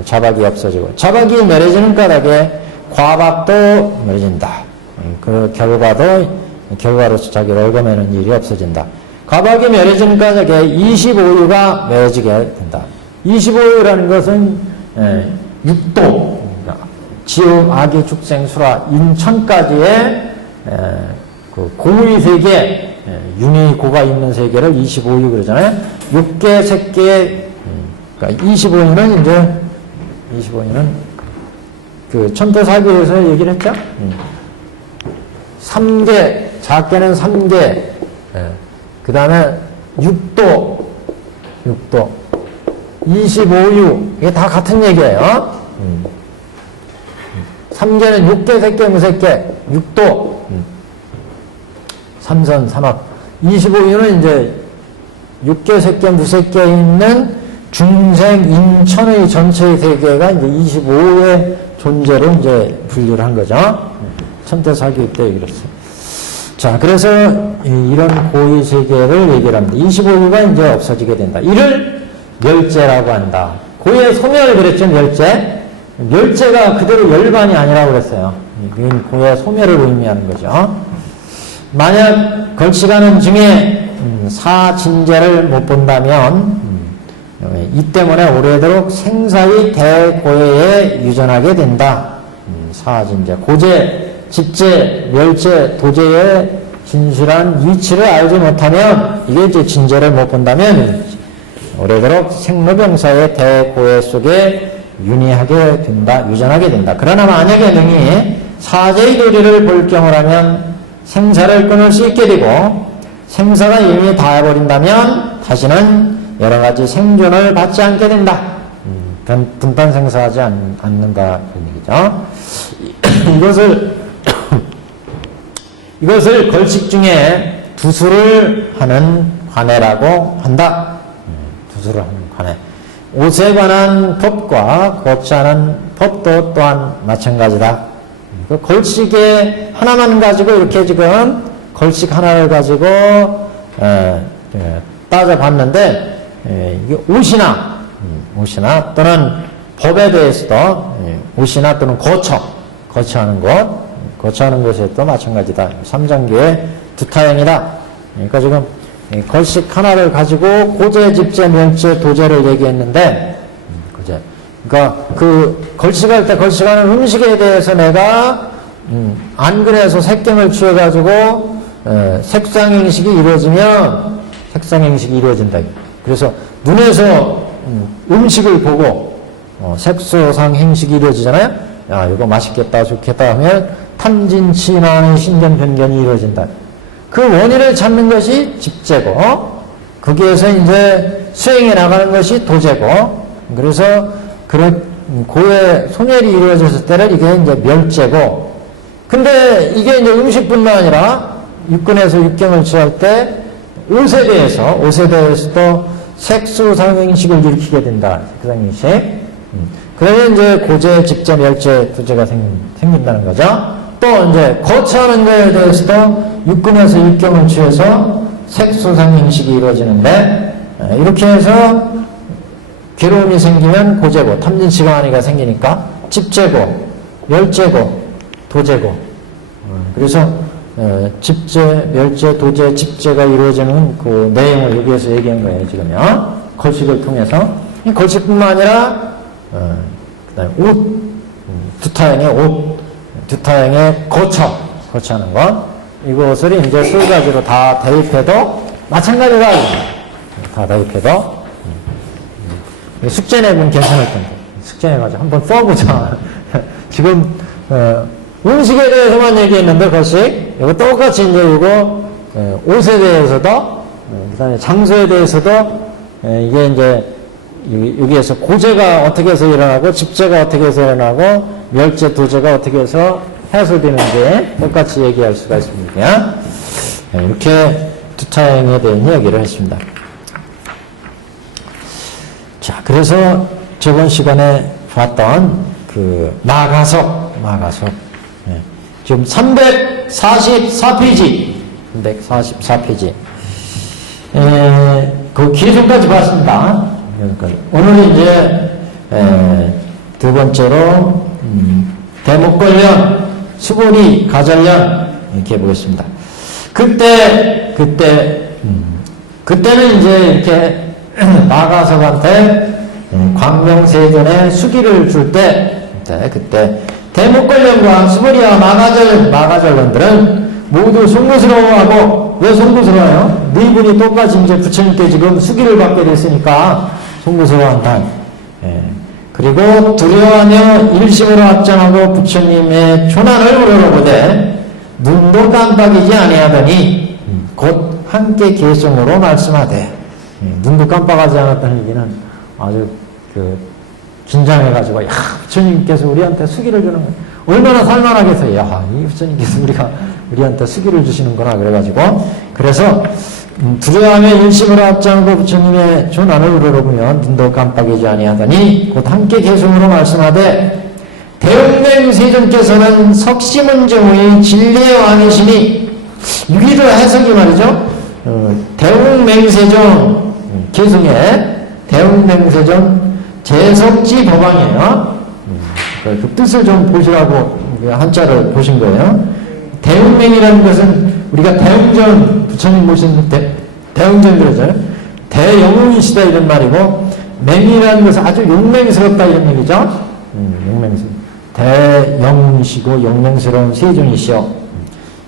자박이 없어지고 자박이 멸해지는 까닭에 과박도 멸해진다. 그 결과로서 자기를 얽어매는 일이 없어진다. 과박이 멸해지는 까닭에 25유가 멸해지게 된다. 25유라는 것은 육도, 지옥, 악의, 축생, 수라, 인천까지의 그 고의 세계, 윤희 고가 있는 세계를 25유 그러잖아요. 6개, 색계, 그러니까 25유는 이제 25유는 그 천도사기에서 얘기를 했죠. 3개, 작게는 3개, 그 다음에 6도, 25유, 이게 다 같은 얘기예요. 3개는 6개, 색개, 무색개, 6도, 삼선, 삼합. 25유는 이제 6개, 색개, 무색개에 있는 중생 인천의 전체의 세계가 이제 25의 존재로 이제 분류를 한 거죠. 천태사기 때 그랬어요. 자, 그래서 이런 고의 세계를 얘기를 합니다. 25유가 이제 없어지게 된다. 이를 멸제라고 한다. 고의 소멸을 그랬죠, 멸제. 멸제가 그대로 열반이 아니라고 그랬어요. 이건 고의 소멸을 의미하는 거죠. 만약 걸치가는 중에 사진제를 못 본다면 이 때문에 오래도록 생사의 대고해에 유전하게 된다. 사진제, 고제, 집제, 멸제, 도제의 진실한 위치를 알지 못하면 이게 이제 진제를 못 본다면 오래도록 생로병사의 대고해 속에 윤회하게 된다, 유전하게 된다. 그러나 만약에 능히 사제의 도리를 볼 경우를 하면 생사를 끊을 수 있게 되고 생사가 이미 닿아버린다면 다시는 여러 가지 생존을 받지 않게 된다. 분단 생사하지 않는다. 그런 얘기죠. 이것을 걸식 중에 두수를 하는 관해라고 한다. 두수를 하는 관해. 옷에 관한 법과 거치하는 법도 또한 마찬가지다. 그 걸식에 하나만 가지고 이렇게 지금 걸식 하나를 가지고 따져봤는데 이게 옷이나 또는 법에 대해서도 옷이나 또는 거처하는 것에 또 마찬가지다. 삼장기의 두타행이다. 그러니까 지금 걸식 하나를 가지고 고제, 집제, 멸제, 도제를 얘기했는데 그러니까 그 걸식할 때 걸식하는 음식에 대해서 내가 안 그래서 색경을 취해가지고 색상행식이 이루어지면 색상행식이 이루어진다. 그래서 눈에서 음식을 보고 색소상 행식이 이루어지잖아요. 야, 이거 맛있겠다, 좋겠다 하면 탐진치만의 신견 변견이 이루어진다. 그 원인을 찾는 것이 집제고 거기에서 이제 수행해 나가는 것이 도제고 그래서 그런 고의 소멸이 이루어졌을 때는 이게 이제 멸제고 근데 이게 이제 음식뿐만 아니라 육근에서 육경을 취할 때 옷에 대해서도 색소상행식을 일으키게 된다. 색상행식. 그러면 이제 고제, 집제, 멸제, 도제가 생긴다는 거죠. 또 이제 거처하는 거에 대해서도 육근에서 육경을 취해서 색소상행식이 이루어지는데 이렇게 해서 괴로움이 생기면 고제고 탐진치가 하니가 생기니까 집제고 멸제고 도제고 그래서 집제, 멸제, 도제, 집제가 이루어지는 그 내용을 여기에서 얘기한 거예요, 지금요. 걸식을 통해서. 이 걸식뿐만 아니라, 그다음에 옷, 두타행의 옷, 두타행의 거처하는 것. 이것을 이제 세 가지로 다 대입해도 마찬가지가 다 대입해도 숙제 내면 괜찮을 텐데. 숙제 내가지고 한번 써보자. 지금, 음식에 대해서만 얘기했는데, 걸식. 이거 똑같이 이제 이거, 옷에 대해서도, 그 다음에 장소에 대해서도, 이게 이제, 여기에서 고제가 어떻게 해서 일어나고, 집제가 어떻게 해서 일어나고, 멸제, 도제가 어떻게 해서 해소되는지 똑같이 얘기할 수가 있습니다. 이렇게 두타행에 대한 이야기를 했습니다. 자, 그래서 저번 시간에 봤던 그 마가석. 지금 344페이지. 그 기준까지 봤습니다. 오늘 이제, 두 번째로, 대목관련, 수고리, 가전련, 이렇게 해보겠습니다. 그때는 이제 이렇게 마가석한테 광명세전에 수기를 줄 때, 그때 대목관련과 수고리와 마가전련들은 모두 송구스러워하고, 왜 송구스러워요? 네 분이 똑같이 이제 부처님께 지금 수기를 받게 됐으니까 송구스러워한다. 그리고 두려워하며 일심으로 합장하고 부처님의 조난을 우러러보되 눈도 깜빡이지 아니하더니 곧 함께 개성으로 말씀하되 눈도 깜빡하지 않았다는 얘기는 아주 긴장해가지고 부처님께서 우리한테 수기를 주는 거예요. 얼마나 살만하겠어요. 이 부처님께서 우리한테 수기를 주시는구나 그래가지고 그래서 두려워하며 일심으로 합장하고 부처님의 조난을 우러러보면 눈도 깜빡이지 아니하더니 곧 함께 개송으로 말씀하되 대웅맹세존께서는 석시문정의 진리의 왕이시니 유기도 해석이 말이죠. 대웅맹세존 개송에 대웅맹세존 제석지 법왕이에요. 그 뜻을 좀 보시라고 한자를 보신 거예요. 대웅맹이라는 것은 우리가 대웅전 부처님 모신 대웅전 그러잖아요. 대영웅이시다 이런 말이고 맹이라는 것은 아주 용맹스럽다 이런 얘기죠. 용맹스럽다. 대영웅이시고 용맹스러운 세존이시여.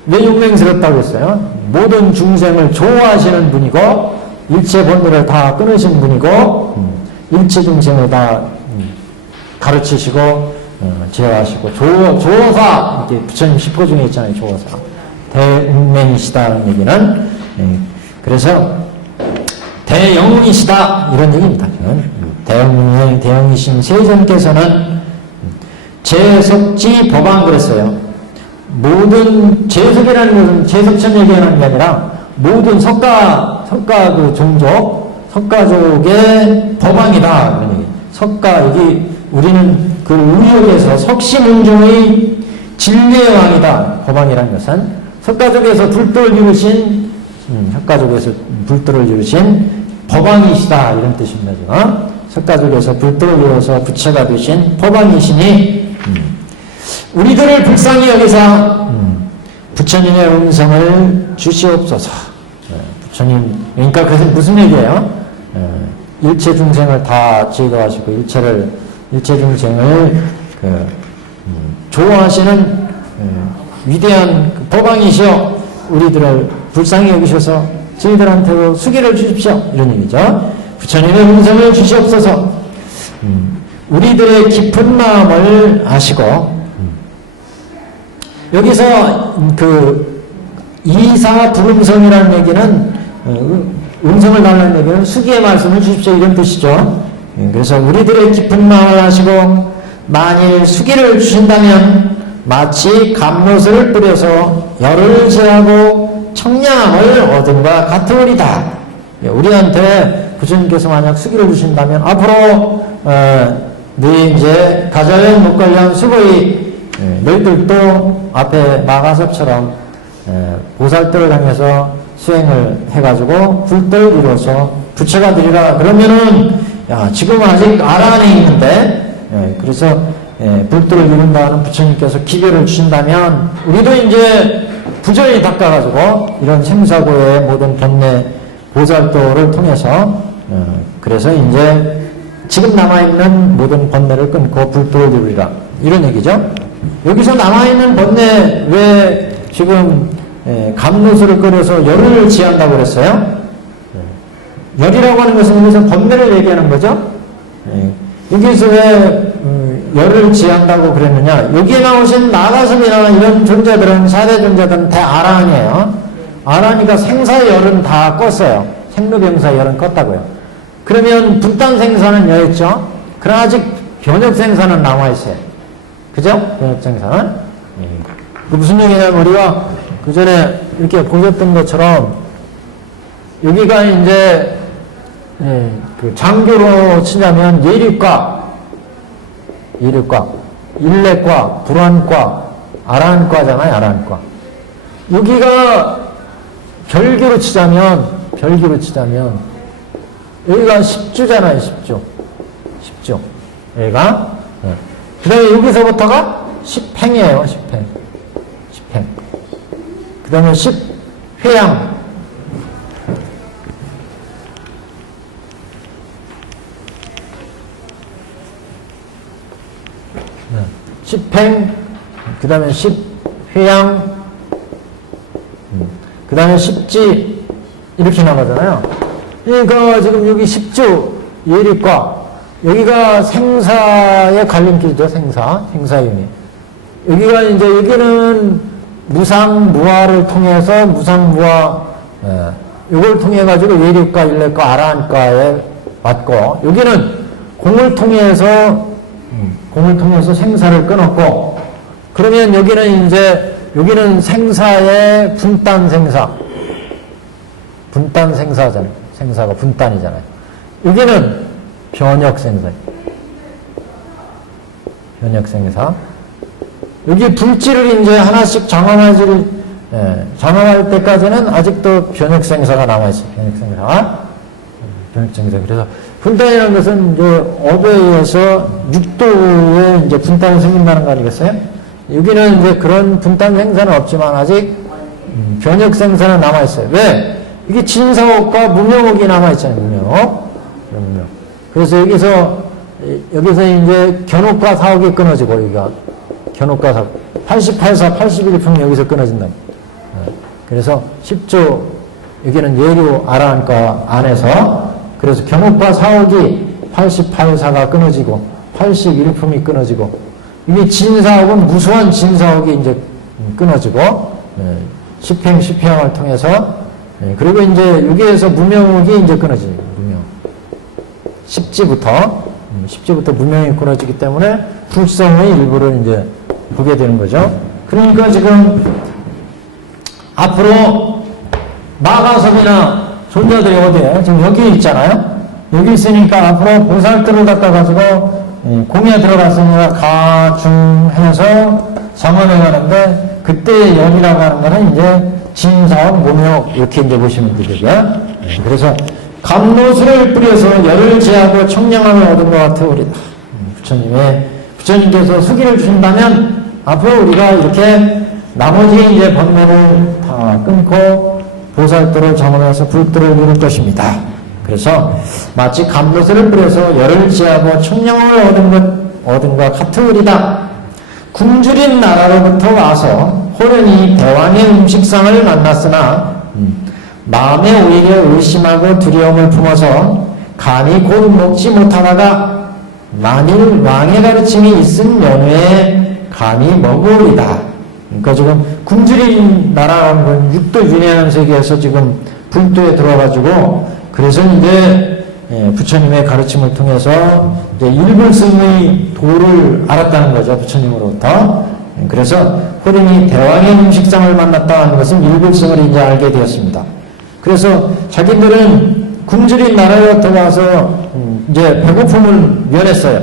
왜 용맹스럽다고 했어요? 모든 중생을 조화하시는 분이고 일체 본능을 다 끊으신 분이고 일체 중생을 다 가르치시고 제어하시고 조어사 이렇게 부처님 10호 중에 있잖아요. 조어사 대웅맹이시다는 얘기는 그래서 대영웅이시다 이런 얘기입니다. 대영이신 세존께서는 제석지 법왕 그랬어요. 모든 제석이라는 것은 제석천 얘기하는 게 아니라 모든 석가 그 종족 석가족의 법왕이다 그런 얘기. 석가 여기 우리는 그 우역에서 석시문중의 진리의 왕이다. 법왕이라는 것은 석가족에서 불도를 이루신 석가족에서 불도를 이루신 법왕이시다 이런 뜻입니다. 지금 석가족에서 불도를 이루어서 부처가 되신 법왕이시니 우리들을 불쌍히 여기사 부처님의 음성을 주시옵소서. 부처님 그러니까 그것은 무슨 얘기예요? 일체 중생을 다 제거하시고 일체 중생을 조화하시는 위대한 그 법왕이시여 우리들을 불쌍히 여기셔서 저희들한테도 수기를 주십시오 이런 얘기죠. 부처님의 음성을 주시옵소서. 우리들의 깊은 마음을 아시고 여기서 그 이사 불음성이라는 얘기는 음성을 달라는 얘기는 수기의 말씀을 주십시오 이런 뜻이죠. 그래서 우리들의 깊은 마음을 아시고 만일 수기를 주신다면 마치 감롯을 뿌려서 열을 제하고 청량함을 얻음과 같으리다. 우리한테 부처님께서 만약 수기를 주신다면 앞으로 너희 이제 가자연 목걸련 수고이 너희들도 앞에 마가섭처럼 보살들을 향해서 수행을 해가지고 불도를 이루어서 부처가 되리라. 그러면은 야 지금 아직 아란에 있는데 그래서 불도를 이룬다는 부처님께서 기별을 주신다면 우리도 이제 부전히 닦아가지고 이런 생사고의 모든 번뇌 보살도를 통해서 그래서 이제 지금 남아있는 모든 번뇌를 끊고 불도를 이루리라 이런 얘기죠. 여기서 남아있는 번뇌 왜 지금 감로수를 끓여서 열을 지한다고 그랬어요? 열이라고 하는 것은 여기서 번뇌를 얘기하는 거죠. 여기서 왜 열을 지한다고 그랬느냐? 여기에 나오신 나가슴이나 이런 존재들은 사대 존재들은 다 아라한이에요. 아라하니까 생사의 열은 다 껐어요. 생로병사의 열은 껐다고요. 그러면 불단 생사는 여했죠. 그러나 아직 변혁 생사는 남아있어요. 그죠? 변혁 생사는. 그 무슨 얘기냐면 우리가 그 전에 이렇게 보셨던 것처럼 여기가 이제 그 장교로 치자면 예립과, 일례과, 불환과, 아라한과잖아요. 아라한과. 여기가 별교로 치자면 여기가 10주잖아요. 10주. 여기가. 그 다음에 여기서부터가 10행이에요. 10행. 그 다음에 10회양. 10행, 그 다음에 10회양, 그 다음에 10지, 이렇게 나가잖아요. 그러니까 지금 여기 10주, 예립과, 여기가 생사의 갈림길이죠, 생사의 의미. 여기가 이제, 여기는 무상무화를 통해서, 무상무화, 이걸 통해가지고 예립과, 일례과, 아라한과에 왔고, 여기는 공을 통해서 생사를 끊었고, 그러면 여기는 생사의 분단 생사. 분단 생사잖아요. 생사가 분단이잖아요. 여기는 변역 생사. 변역 생사. 여기 불지를 이제 하나씩 장엄할 때까지는 아직도 변역 생사가 남아있어요. 변역 생사. 변역 생사. 그래서 분단이라는 것은 이제 업에 의해서 육도에 이제 분단이 생긴다는 거 아니겠어요? 여기는 이제 그런 분단 생사는 없지만 아직 변역 생사는 남아있어요. 왜? 이게 진사옥과 무명옥이 남아있잖아요. 무명. 그래서 여기서 이제 견옥과 사옥이 끊어지고, 여기가 견옥과 사옥. 88사, 81품 여기서 끊어진다. 그래서 10조, 여기는 예류 아라한과 안에서, 그래서 견옥과 사옥이 88사가 끊어지고, 81품이 끊어지고, 이게 진사옥은 무수한 진사옥이 이제 끊어지고, 10행을 통해서, 그리고 이제 여기에서 무명옥이 이제 끊어지죠. 무명. 10지부터 무명이 끊어지기 때문에 불성의 일부를 이제 보게 되는 거죠. 그러니까 지금 앞으로 마가섭이나 존재들이 어디에? 지금 여기 있잖아요. 여기 있으니까 앞으로 보살들을 갖다 가지고 공에 들어갔으니까 가중해서 정원에 가는데 그때의 연이라고 하는 거는 이제 진사원, 무명 이렇게 이제 보시면 되고요. 그래서 감로수를 뿌려서 열을 제하고 청량함을 얻은 것 같으오리다. 부처님께서 수기를 주신다면 앞으로 우리가 이렇게 나머지 이제 번뇌를 다 끊고 보살도를 정원해서 불도를 이룰 것입니다. 그래서 마치 감로수를 뿌려서 열을 제하고 청량함을 얻은 것 같으오리다. 굶주린 나라로부터 와서 호련히 대왕의 음식상을 만났으나 마음에 오히려 의심하고 두려움을 품어서 감히 곧 먹지 못하다가 만일 왕의 가르침이 있은 연후에 감히 먹으리다. 그러니까 지금 굶주린 나라라는 건 육도 윤회하는 세계에서 지금 불도에 들어가지고 그래서 이제 부처님의 가르침을 통해서 이제 일불승의 도를 알았다는 거죠. 부처님으로부터. 그래서 호련히 대왕의 음식상을 만났다 하는 것은 일불승을 이제 알게 되었습니다. 그래서 자기들은 굶주린 나라에 들어가서 이제 배고픔을 면했어요.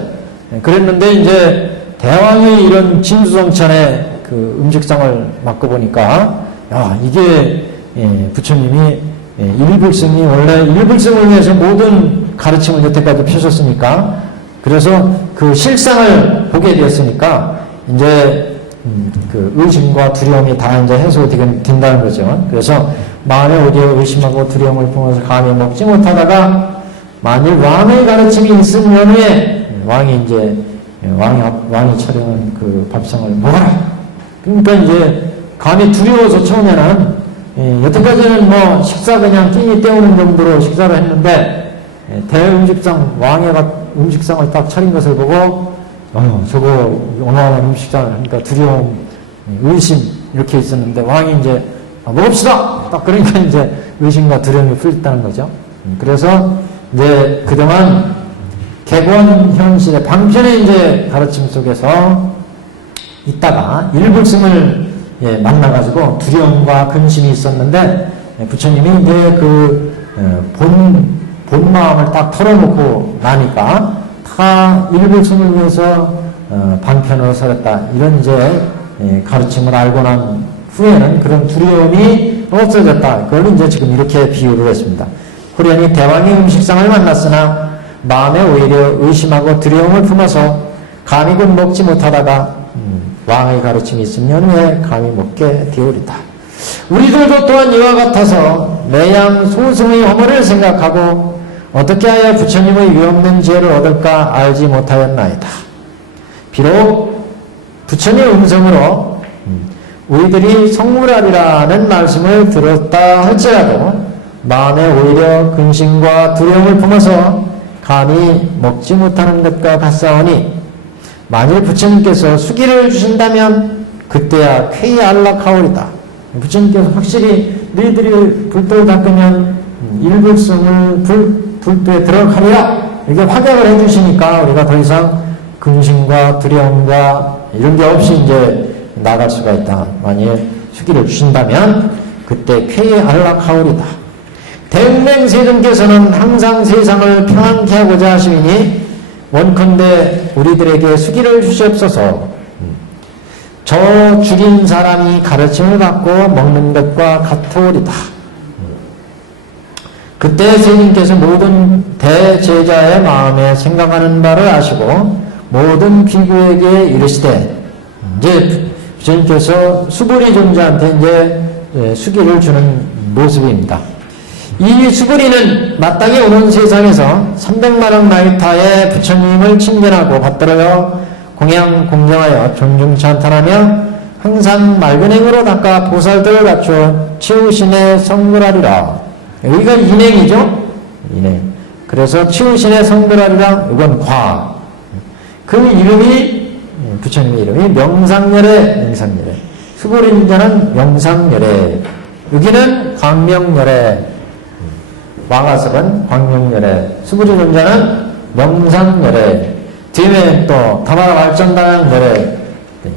그랬는데 이제 대왕의 이런 진수성찬의 그 음식상을 맡고 보니까 야 이게 부처님이 일불승이 원래 일불승을 위해서 모든 가르침을 여태까지 펴셨으니까 그래서 그 실상을 보게 되었으니까 이제 그 의심과 두려움이 다 이제 해소된다는 거죠. 그래서 마음에 오히려 의심하고 두려움을 품어서 감히 먹지 못하다가 만일 왕의 가르침이 있은 연후에 왕이 이제 왕이 차려는 그 밥상을 먹어라. 그러니까 이제 감히 두려워서 처음에는 여태까지는 뭐 식사 그냥 끼니 때우는 정도로 식사를 했는데 대음식상 왕의 음식상을 딱 차린 것을 보고 저거 어마어마한 음식상을 하니까 두려움, 의심 이렇게 있었는데 왕이 이제 먹읍시다! 딱 그러니까 이제 의심과 두려움이 풀렸다는 거죠. 그래서 이제 그동안 객원 현실의 방편의 이제 가르침 속에서 있다가 일불승을 만나가지고 두려움과 근심이 있었는데 부처님이 이제 그 본 마음을 딱 털어놓고 나니까 다 일불승을 위해서 방편으로 서렸다. 이런 이제 가르침을 알고 난 후에는 그런 두려움이 없어졌다. 그걸 이제 지금 이렇게 비유를 했습니다. 호련히 대왕의 음식상을 만났으나 마음에 오히려 의심하고 두려움을 품어서 감히 곧 먹지 못하다가 왕의 가르침이 있으면 왜 감히 먹게 되오리다. 우리들도 또한 이와 같아서 매양 소승의 허물을 생각하고 어떻게 하여 부처님의 위없는 지혜를 얻을까 알지 못하였나이다. 비록 부처님의 음성으로 우리들이 성불하리라는 말씀을 들었다 할지라도 마음에 오히려 근심과 두려움을 품어서 감히 먹지 못하는 것과 같사오니 만일 부처님께서 수기를 주신다면 그때야 쾌히 안락하오리다. 부처님께서 확실히 너희들이 불도를 닦으면 일불승을 불도에 들어가리라 이렇게 확약을 해주시니까 우리가 더 이상 근심과 두려움과 이런 게 없이 이제 나갈 수가 있다. 만일 수기를 주신다면 그때 쾌히 안락하오리다. 대흥맹세존께서는 항상 세상을 평안케 하고자 하시니 원컨대 우리들에게 수기를 주시옵소서. 저 죽인 사람이 가르침을 받고 먹는 것과 같으리다. 그때 세님께서 모든 대제자의 마음에 생각하는 바를 아시고 모든 귀구에게 이르시되, 이제 부처님께서 수부리 존자한테 이제 수기를 주는 모습입니다. 이 수부리는 마땅히 오는 세상에서 300만원 나이타에 부처님을 친견하고 받들어요 공양 공경하여 존중 찬탄하며 항상 맑은 행으로 닦아 보살들을 갖추어 치우신의 성불하리라. 여기가 인행이죠. 인행. 그래서 치우신의 성불하리라. 이건 과. 그 이름이 부처님의 이름이 명상열애. 수부리인자는 명상열애. 여기는 광명열애. 와가섭은 광명열애. 수부리존자는 명상열애. 뒤에 또 타마라 발전당열애,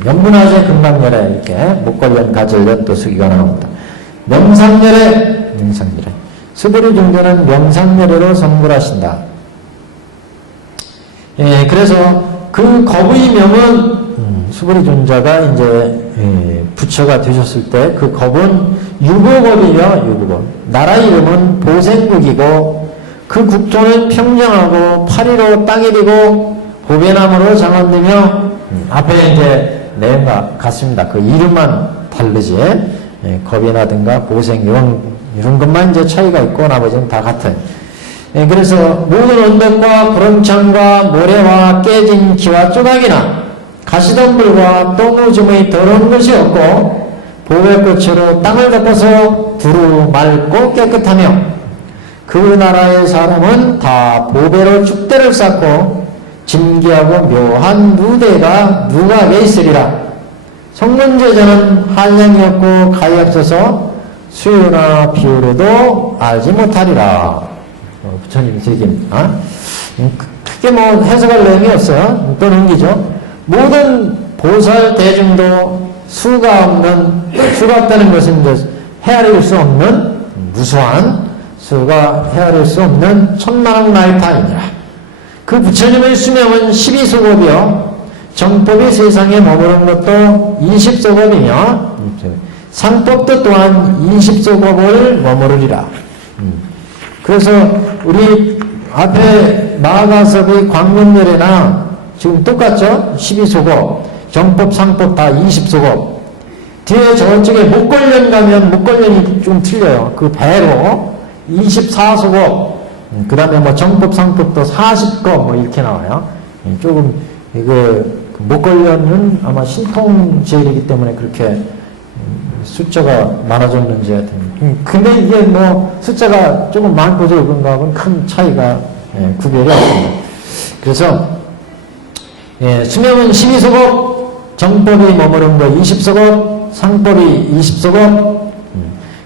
연분화제 금강열애, 이렇게 목걸련 가질련 또 수기가 나옵니다. 명상열애, 명상열애. 수부리존자는 명상열애로 성불하신다. 예, 그래서 그 거부의 명은 수부리존자가 이제 부처가 되셨을 때 그 겁은 유고겁이요, 유고겁. 나라 이름은 보생국이고 그 국토는 평정하고 파리로 땅일이고 보배나무로 장원되며 앞에 이제 내용과 같습니다. 그 이름만 다르지. 예, 겁이나든가 보생 이런 것만 이제 차이가 있고 나머지는 다 같아요. 예, 그래서 모든 언덕과 구름창과 모래와 깨진 기와 조각이나 가시덤불과 똥오줌의 더러운 것이 없고 보배꽃으로 땅을 덮어서 두루 맑고 깨끗하며 그 나라의 사람은 다 보배로 축대를 쌓고 진귀하고 묘한 누대가 누각에 있으리라. 성문제자는 한량이 없고 가히 없어서 수요나 비유로도 알지 못하리라. 부처님 제김. 크게 뭐 해석할 내용이 없어요. 또 넘기죠. 모든 보살 대중도 수가 없다는 것은 이제 헤아릴 수 없는 무수한 수가 헤아릴 수 없는 천만억 나이타이니라. 그 부처님의 수명은 12소급이요 정법이 세상에 머무른 것도 20소급이며 상법도 또한 20소급을 머무르리라. 그래서 우리 앞에 마하가섭의 광명열애나 지금 똑같죠? 12소급 정법 상법 다 20소급. 뒤에 저쪽에 목걸련 가면 목걸련이 좀 틀려요. 그 배로 24소급. 그 다음에 뭐 정법 상법도 40급 뭐 이렇게 나와요. 조금 이거 목걸련은 아마 신통제일이기 때문에 그렇게 숫자가 많아졌는지 하여튼. 근데 이게 뭐 숫자가 조금 많고 적은 거하고는 큰 차이가 구별이 없습니다. 그래서 수명은 12소급, 정법이 머무른 거 20소급, 상법이 20소급.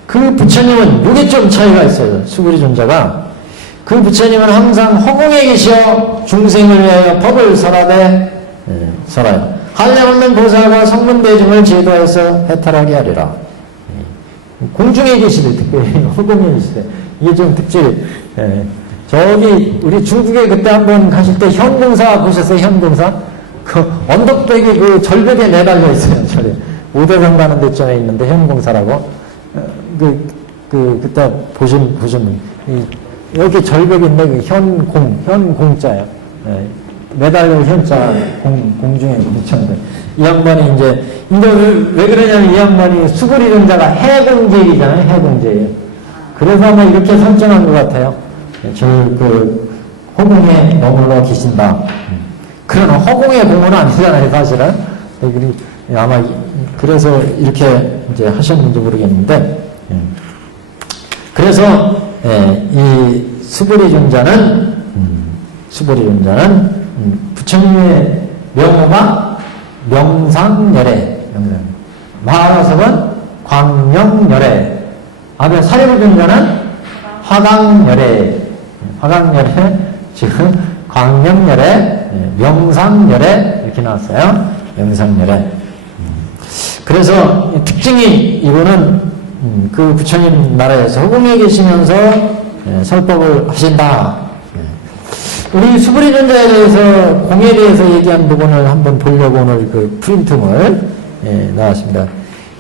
그 부처님은 이게 좀 차이가 있어요. 수구리존자가. 그 부처님은 항상 허공에 계시어 중생을 위하여 법을 설하되 설하여 한량없는 보살과 성문대중을 제도해서 해탈하게 하리라. 공중에 계시되 특별히 허공에 계시되 이게 좀 특질. 저기 우리 중국에 그때 한번 가실 때 현공사 보셨어요? 현공사? 그 언덕배기 절벽에 매달려 있어요. 저래 오대강 가는 데쯤에 있는데 현공사라고. 그때 보시면 여기 절벽에 있는 현공자예요. 매달려 현자 공중에 공자인데 이 양반이 이제 이거 왜 그러냐면 이 양반이 수구리존자가 해공제이잖아요. 해공제예요. 그래서 아마 이렇게 설정한 것 같아요. 그 허공에 머물러 계신다. 그러나 허공의 공은 아니잖아요, 사실은. 아마 그래서 이렇게 이제 하셨는지 모르겠는데, 그래서 이 수부리존자는 부처님의 명호가 명상열애, 마하가섭은 광명열애, 앞에 사리부존자는 화강열애, 지금 광명열애, 명상열애 이렇게 나왔어요. 명상열애. 그래서 특징이 이거는 그 부처님 나라에서 허공에 계시면서 설법을 하신다. 우리 수불이존자에 대해서 공에 대해서 얘기한 부분을 한번 보려고 오늘 그 프린트물 나왔습니다.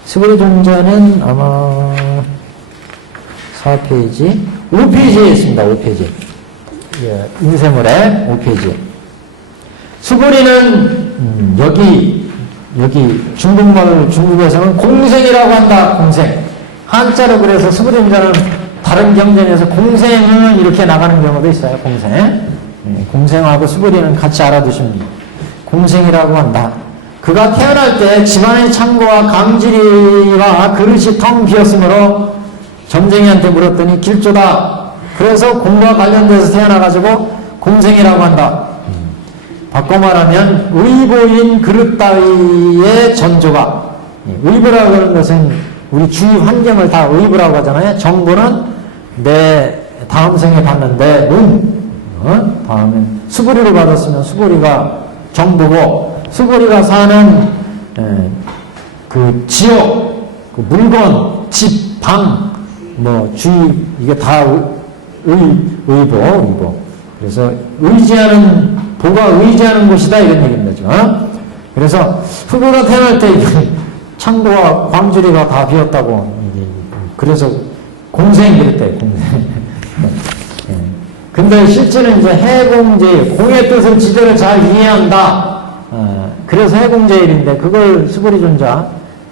수불이존자는 아마 4페이지, 5페이지에 있습니다. 5페이지. 인쇄물에 5페이지. 수불이는 여기 중국말, 중국에서는 공생이라고 한다. 공생. 한자로 그래서 수불이존자는 다른 경전에서 공생은 이렇게 나가는 경우도 있어요. 공생. 공생하고 수불이는 같이 알아두시면 돼요. 공생이라고 한다. 그가 태어날 때 집안의 창고와 강지리와 그릇이 텅 비었으므로 점쟁이한테 물었더니 길조다. 그래서 공과 관련돼서 태어나가지고 공생이라고 한다. 바꿔 말하면 의보인 그릇 따위의 전조가, 의보라고 하는 것은 우리 주위 환경을 다 의보라고 하잖아요. 정보는 내 다음 생에 봤는데 다음엔 수부리를 받았으면 수부리가 정보고, 수부리가 사는 그 지역, 그 물건, 집, 방, 뭐 주위, 이게 다 의보. 그래서 의지하는, 보가 의지하는 곳이다 이런 얘기입니다. 그래서 후보가 태어날 때 창고와 광주리가 다 비었다고. 그래서 공생 그랬대. 공생. 근데 실제는 이제 해공제일, 공의 뜻을 지대로 잘 이해한다. 그래서 해공제일인데 그걸 수불이존자.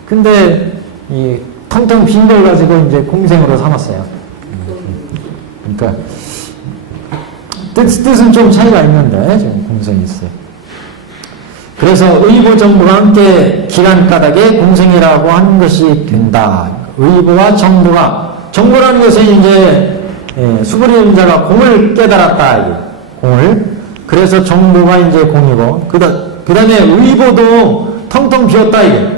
근데 이 텅텅 빈 걸 가지고 이제 공생으로 삼았어요. 그러니까 뜻은 좀 차이가 있는데 지금 공생이 있어요. 그래서 의보 정보가 함께 기란가닥에 공생이라고 하는 것이 된다. 의보와 정보가, 정보라는 것은 이제 수불이존자가 공을 깨달았다. 공을. 그래서 정보가 이제 공이고, 그 다음에 의보도 텅텅 비었다. 이게.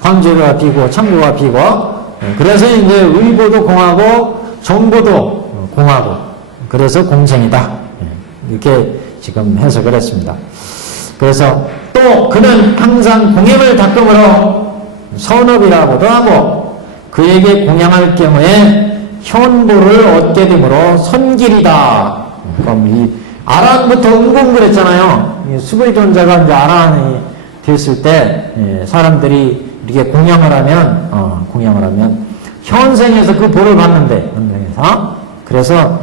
황제가 비고, 창조가 비고. 그래서 이제 의보도 공하고, 정보도 공하고. 그래서 공생이다. 이렇게 지금 해석을 했습니다. 그래서 또 그는 항상 공행을 닦음으로 선업이라고도 하고, 그에게 공양할 경우에 현보를 얻게 되므로 선길이다. 그럼 이 아란부터 은공 그랬잖아요. 수불이존자가 이제 아란이 됐을 때 사람들이 이렇게 공양을 하면 현생에서 그 보를 받는데, 현생에서. 그래서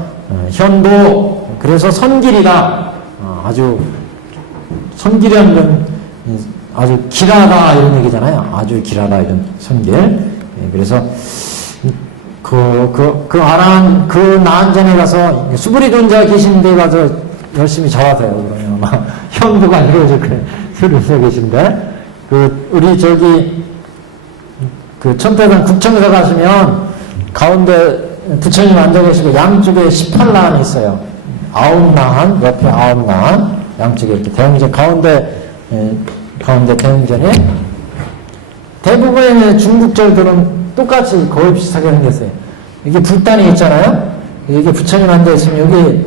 현보, 그래서 선길이다. 아주 선길이라는 건 아주 길하다 이런 얘기잖아요. 아주 길하다 이런 선길. 그래서 그 아란, 그 나한전에 가서 수불이존자 계신 데 가서 열심히 저하세요. 그러면 막 현도가 이루어질 거예요. 수불이존자 계신데. 우리 천태산 국청사 가시면 가운데 부처님 앉아 계시고 양쪽에 18나한이 있어요. 9나한, 옆에 9나한, 양쪽에 이렇게 대웅전, 가운데 대웅전에 대부분의 중국절들은 똑같이 거의 비슷하게 생겼어요. 이게 불단이 있잖아요. 이게 부처님 앉아있으면 여기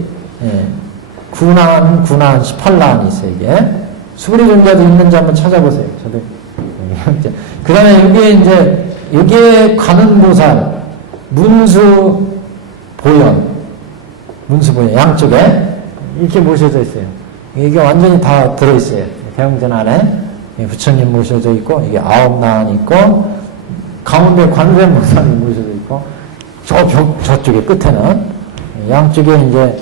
9나한, 18나한이 있어요. 이게 수불이존자도 있는지 한번 찾아보세요. 저도. 그 다음에 여기에 관음보살, 문수보현 양쪽에 이렇게 모셔져 있어요. 이게 완전히 다 들어있어요. 대웅전 안에 부처님 모셔져 있고, 이게 9나한이 있고, 가운데 관세음보살이 모셔져 있고, 저쪽에 끝에는 양쪽에 이제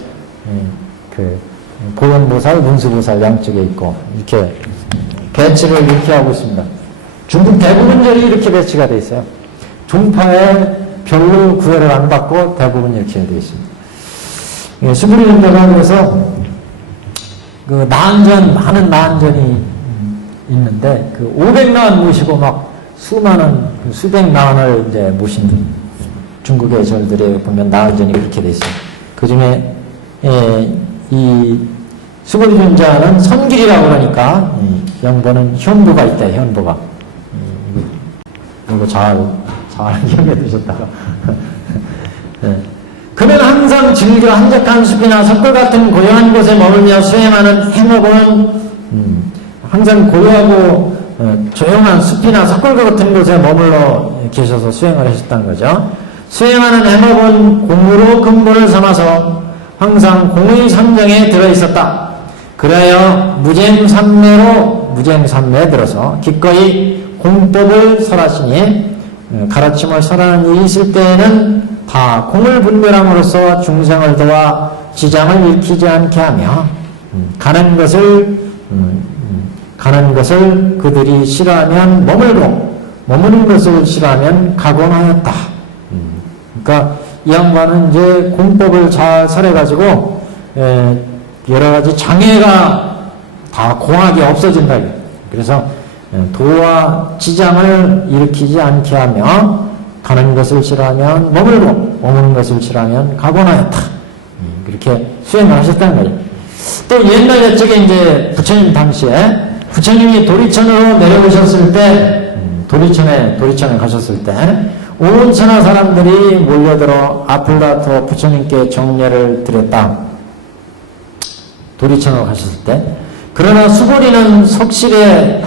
보현보살, 문수보살 양쪽에 있고, 이렇게 배치를 이렇게 하고 있습니다. 중국 대부분 절이 이렇게 배치가 되어 있어요. 종파에 별로 구애를 안 받고 대부분 이렇게 되어 있습니다. 수불이존자가 그래서 그 하는 나한전이 있는데, 그 500나한 모시고 막 수백 나한을 이제 모신 중국의 절들에 보면 나한전이 그렇게 되어 있어요. 그 중에, 이 수불이존자는 선길이라고 그러니까, 영보는 현보가 있다, 현보가. 이거 잘 기억해 두셨다가. 네. 그는 항상 즐겨 한적한 숲이나 석굴 같은 고요한 곳에 머물며 수행하는 행업은 항상 고요하고 조용한 숲이나 삭골 같은 곳에 머물러 계셔서 수행을 하셨다는 거죠. 수행하는 해법은 공으로 근본을 삼아서 항상 공의 삼정에 들어있었다. 그래야 무쟁삼매에 들어서 기꺼이 공법을 설하시니 가르침을 설하는 일이 있을 때에는 다 공을 분별함으로써 중생을 도와 지장을 일으키지 않게 하며 가는 것을 그들이 싫어하면 머물고 머무는 것을 싫어하면 가곤 하였다. 그러니까 이 양반은 이제 공법을 잘 설해가지고 여러 가지 장애가 다 공하게 없어진다. 그래서 도와 지장을 일으키지 않게 하며 가는 것을 싫어하면 머물고 머무는 것을 싫어하면 가곤 하였다. 그렇게 수행을 하셨다는 거죠. 또 옛날 옛적에 이제 부처님 당시에 부처님이 도리천으로 내려오셨을 때 도리천에 가셨을 때 온 천하 사람들이 몰려들어 앞을 다투어 부처님께 정례를 드렸다. 도리천으로 가셨을 때. 그러나 수고리는 석실에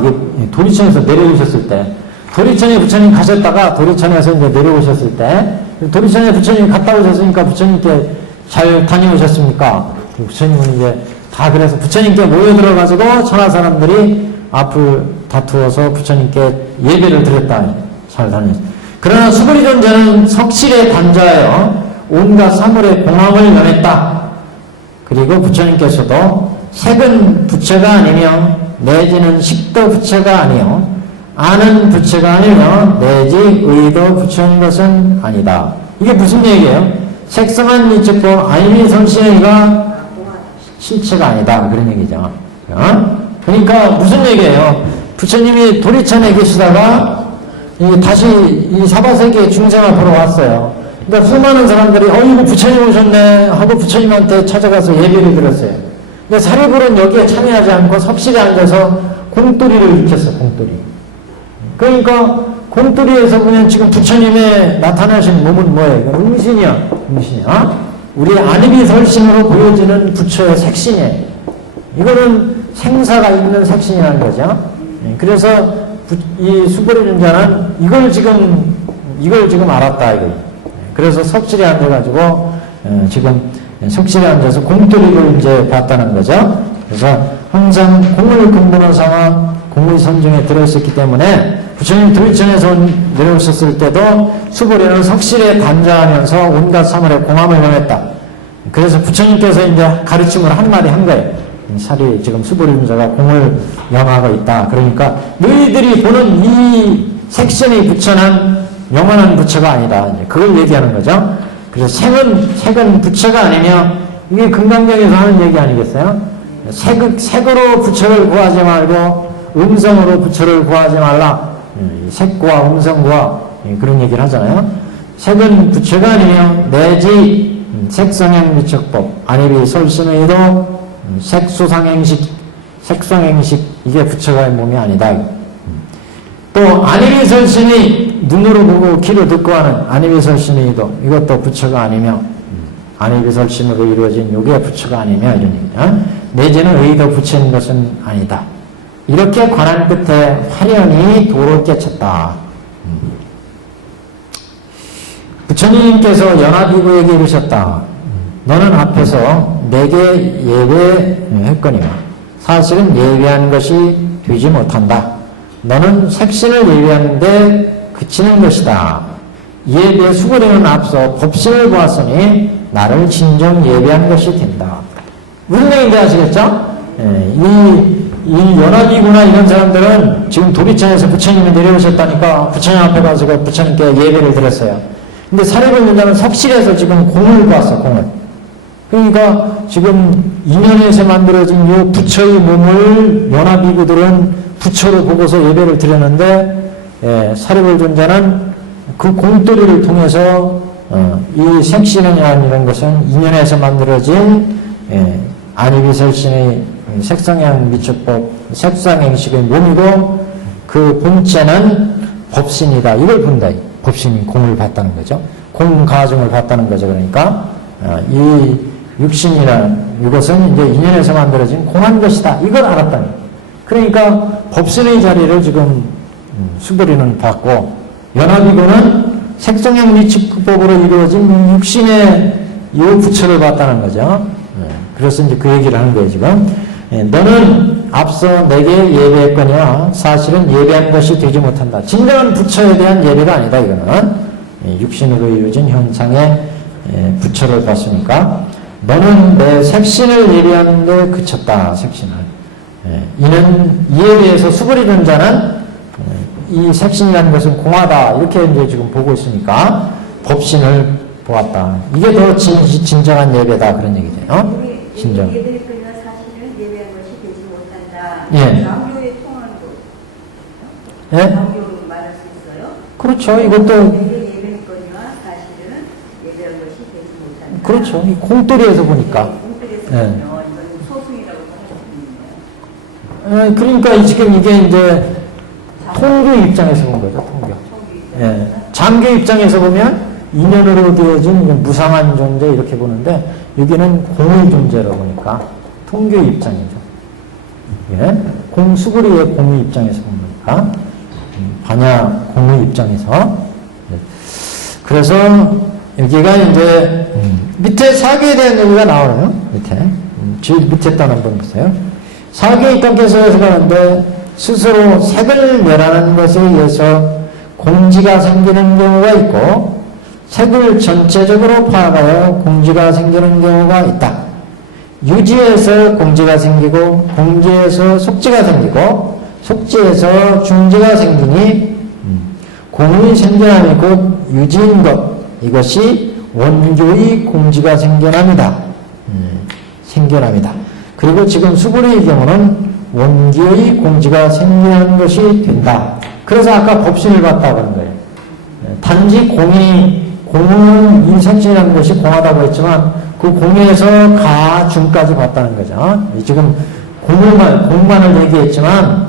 이게 도리천에서 내려오셨을 때, 도리천에 부처님 가셨다가 도리천에서 이제 내려오셨을 때, 도리천에 부처님이 갔다 오셨으니까 부처님께 잘 다녀오셨습니까? 부처님은 이제 다 그래서 부처님께 모여들어가지고 천하 사람들이 앞을 다투어서 부처님께 예배를 드렸다. 잘 다녔어요. 그러나 수고리 존자는 석실에 단자하여 온갖 사물의 공황을 면했다. 그리고 부처님께서도 색은 부처가 아니며 내지는 식도 부처가 아니요 아는 부처가 아니며 내지 의도 부처인 것은 아니다. 이게 무슨 얘기예요? 색성한 미측법 아니니 성신의가 실체가 아니다. 그런 얘기죠. 그러니까 무슨 얘기예요? 부처님이 도리천에 계시다가 다시 이 사바세계 중생 앞으로 왔어요. 그러니까 수많은 사람들이 이거 부처님 오셨네 하고 부처님한테 찾아가서 예배를 드렸어요. 근데 사리불은 여기에 참여하지 않고 석실에 앉아서 공돌이를 익혔어. 공돌이. 그러니까 공돌이에서 보면 지금 부처님의 나타나신 몸은 뭐예요? 음신이야. 우리 안입이설신으로 보여지는 부처의 색신이에요. 이거는 생사가 있는 색신이라는 거죠. 그래서 이 수고리 존자는 이걸 지금 알았다. 이거. 그래서 석실에 앉아가지고 지금 석실에 앉아서 공돌이를 이제 봤다는 거죠. 그래서 항상 공을 근본으로 삼아 공의 선정에 들어있었기 때문에 부처님 도리천에서 내려오셨을 때도 수고리는 석실에 단자하면서 온갖 사물의 공함을 면했다. 그래서 부처님께서 이제 가르침을 한마디 한 거예요. 살이 지금 수고리 존자가 공을 영하고 있다. 그러니까 너희들이 보는 이 색신의 부처는 영원한 부처가 아니다. 이제 그걸 얘기하는 거죠. 그래서 색은 부처가 아니며 이게 금강경에서 하는 얘기 아니겠어요? 색으로 부처를 구하지 말고 음성으로 부처를 구하지 말라. 색과 음성과 그런 얘기를 하잖아요. 색은 부처가 아니며 내지 색성행 미척법 안입이 설신의도 색성행식 이게 부처가의 몸이 아니다. 또 안입이 설신이 눈으로 보고 귀로 듣고 하는 안입이 설신의도 이것도 부처가 아니며 안입이 설신으로 이루어진 이게 부처가 아니며 이런 얘기죠. 내지는 의도 부처인 것은 아니다. 이렇게 관한 끝에 화련히 도를 깨쳤다. 부처님께서 연합이구에게 이르셨다. 너는 앞에서 내게 예배했거니와 사실은 예배한 것이 되지 못한다. 너는 색신을 예배하는데 그치는 것이다. 예배 수고리는 앞서 법신을 보았으니 나를 진정 예배한 것이 된다. 무슨 얘기인지 아시겠죠? 이 연합이구나 이런 사람들은 지금 도리천에서 부처님이 내려오셨다니까 부처님 앞에 가서 부처님께 예배를 드렸어요. 근데 사리불 존자는 석실에서 지금 공을 봤어. 공을. 그러니까 지금 인연에서 만들어진 이 부처의 몸을 연합이구들은 부처로 보고서 예배를 드렸는데 사리불 존자는 그 공돌이를 통해서 이 색신이라는 것은 인연에서 만들어진 안입이설신의 색성향 미축법 색상행식의 몸이고 그 본체는 법신이다. 이걸 본다. 법신이 공을 봤다는 거죠. 공 가중을 봤다는 거죠. 그러니까 이 육신이나 이것은 이제 인연에서 만들어진 공한 것이다. 이걸 알았다니. 그러니까 법신의 자리를 지금 수부리는 받고 연합이고는 색성형 미축법으로 이루어진 육신의 이 부처를 받다는 거죠. 그래서 이제 그 얘기를 하는 거예요, 지금. 너는 앞서 내게 예배했거니와 사실은 예배한 것이 되지 못한다. 진정한 부처에 대한 예배가 아니다, 이거는. 육신으로 이루어진 현상의 부처를 봤으니까. 너는 내 색신을 예배하는데 그쳤다, 색신을. 이는 이에 대해서 수부리는 자는 이 색신이라는 것은 공하다. 이렇게 이제 지금 보고 있으니까 법신을 보았다. 이게 더 진정한 예배다. 그런 얘기죠. 진정. 예배했거니와 사실은 예배한 것이 되지 못한다. 예. 장교의 통언도. 예? 장교로 말할 수 있어요? 그렇죠. 이것도. 예배했거니와 사실은 예배한 것이 되지 못한다. 그렇죠. 이 공돌이에서 보니까. 공들에서 예. 보면 이건 소승이라고 하는 거예요. 그러니까 지금 이게 이제 통교 입장에서 본 거죠. 통교. 예. 장교 입장에서 보면 인연으로 되어진 무상한 존재 이렇게 보는데 여기는 공의 존재로 보니까 통교 입장이죠. 예. 수부리의 공의 입장에서 보니까 반야 공의 입장에서. 그래서 여기가 이제 밑에 사계에 대한 얘기가 나오네요. 밑에 제일 밑에 단 한번 보세요. 사계 입각에서 해석하는데 스스로 색을 멸하는 것에 의해서 공지가 생기는 경우가 있고 색을 전체적으로 파악하여 공지가 생기는 경우가 있다. 유지에서 공지가 생기고 공지에서 속지가 생기고 속지에서 중지가 생기니 공의 생겨남이 곧 유지인 것 이것이 원교의 공지가 생겨납니다. 생겨납니다. 그리고 지금 수부리의 경우는 원기의 공지가 생겨난 것이 된다. 그래서 아까 법신을 봤다고 하는 거예요. 단지 공은 인색신이라는 것이 공하다고 했지만 그 공에서 가, 중까지 봤다는 거죠. 지금 공만을 얘기했지만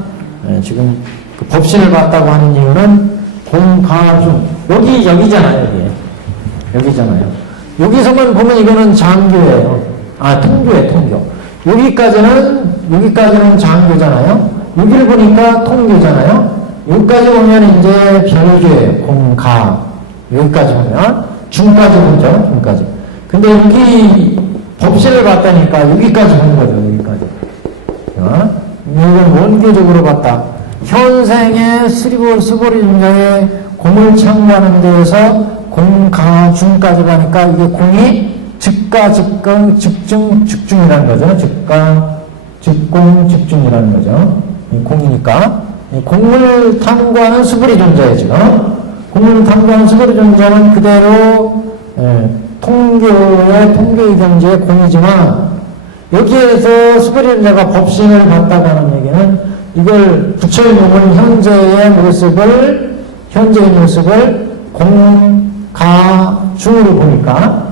지금 그 법신을 봤다고 하는 이유는 공, 가, 중 여기잖아요. 여기잖아요. 여기서만 보면 이거는 장교예요. 통교예요. 통교. 여기까지는 장교잖아요. 여기를 보니까 통교잖아요. 여기까지 보면 이제 변호교예요. 공, 가. 여기까지 보면 중까지 보죠. 중까지. 근데 여기 법신을 봤다니까 여기까지 본 거죠. 여기까지. 이건 원교적으로 봤다. 현생의 수보리 인자의 공을 창구하는 데에서 공, 가, 중까지 가니까 이게 공이 즉가, 즉강, 즉중, 즉중이라는 거죠. 즉가, 즉공, 즉중이라는 거죠. 공이니까. 공을 탐구하는 수부리 존재예요, 지금. 공을 탐구하는 수부리 존재는 그대로 통교의 경지의 공이지만 여기에서 수부리 존재가 법신을 봤다고 하는 얘기는 이걸 부처의 몸은 현재의 모습을 공, 가, 중으로 보니까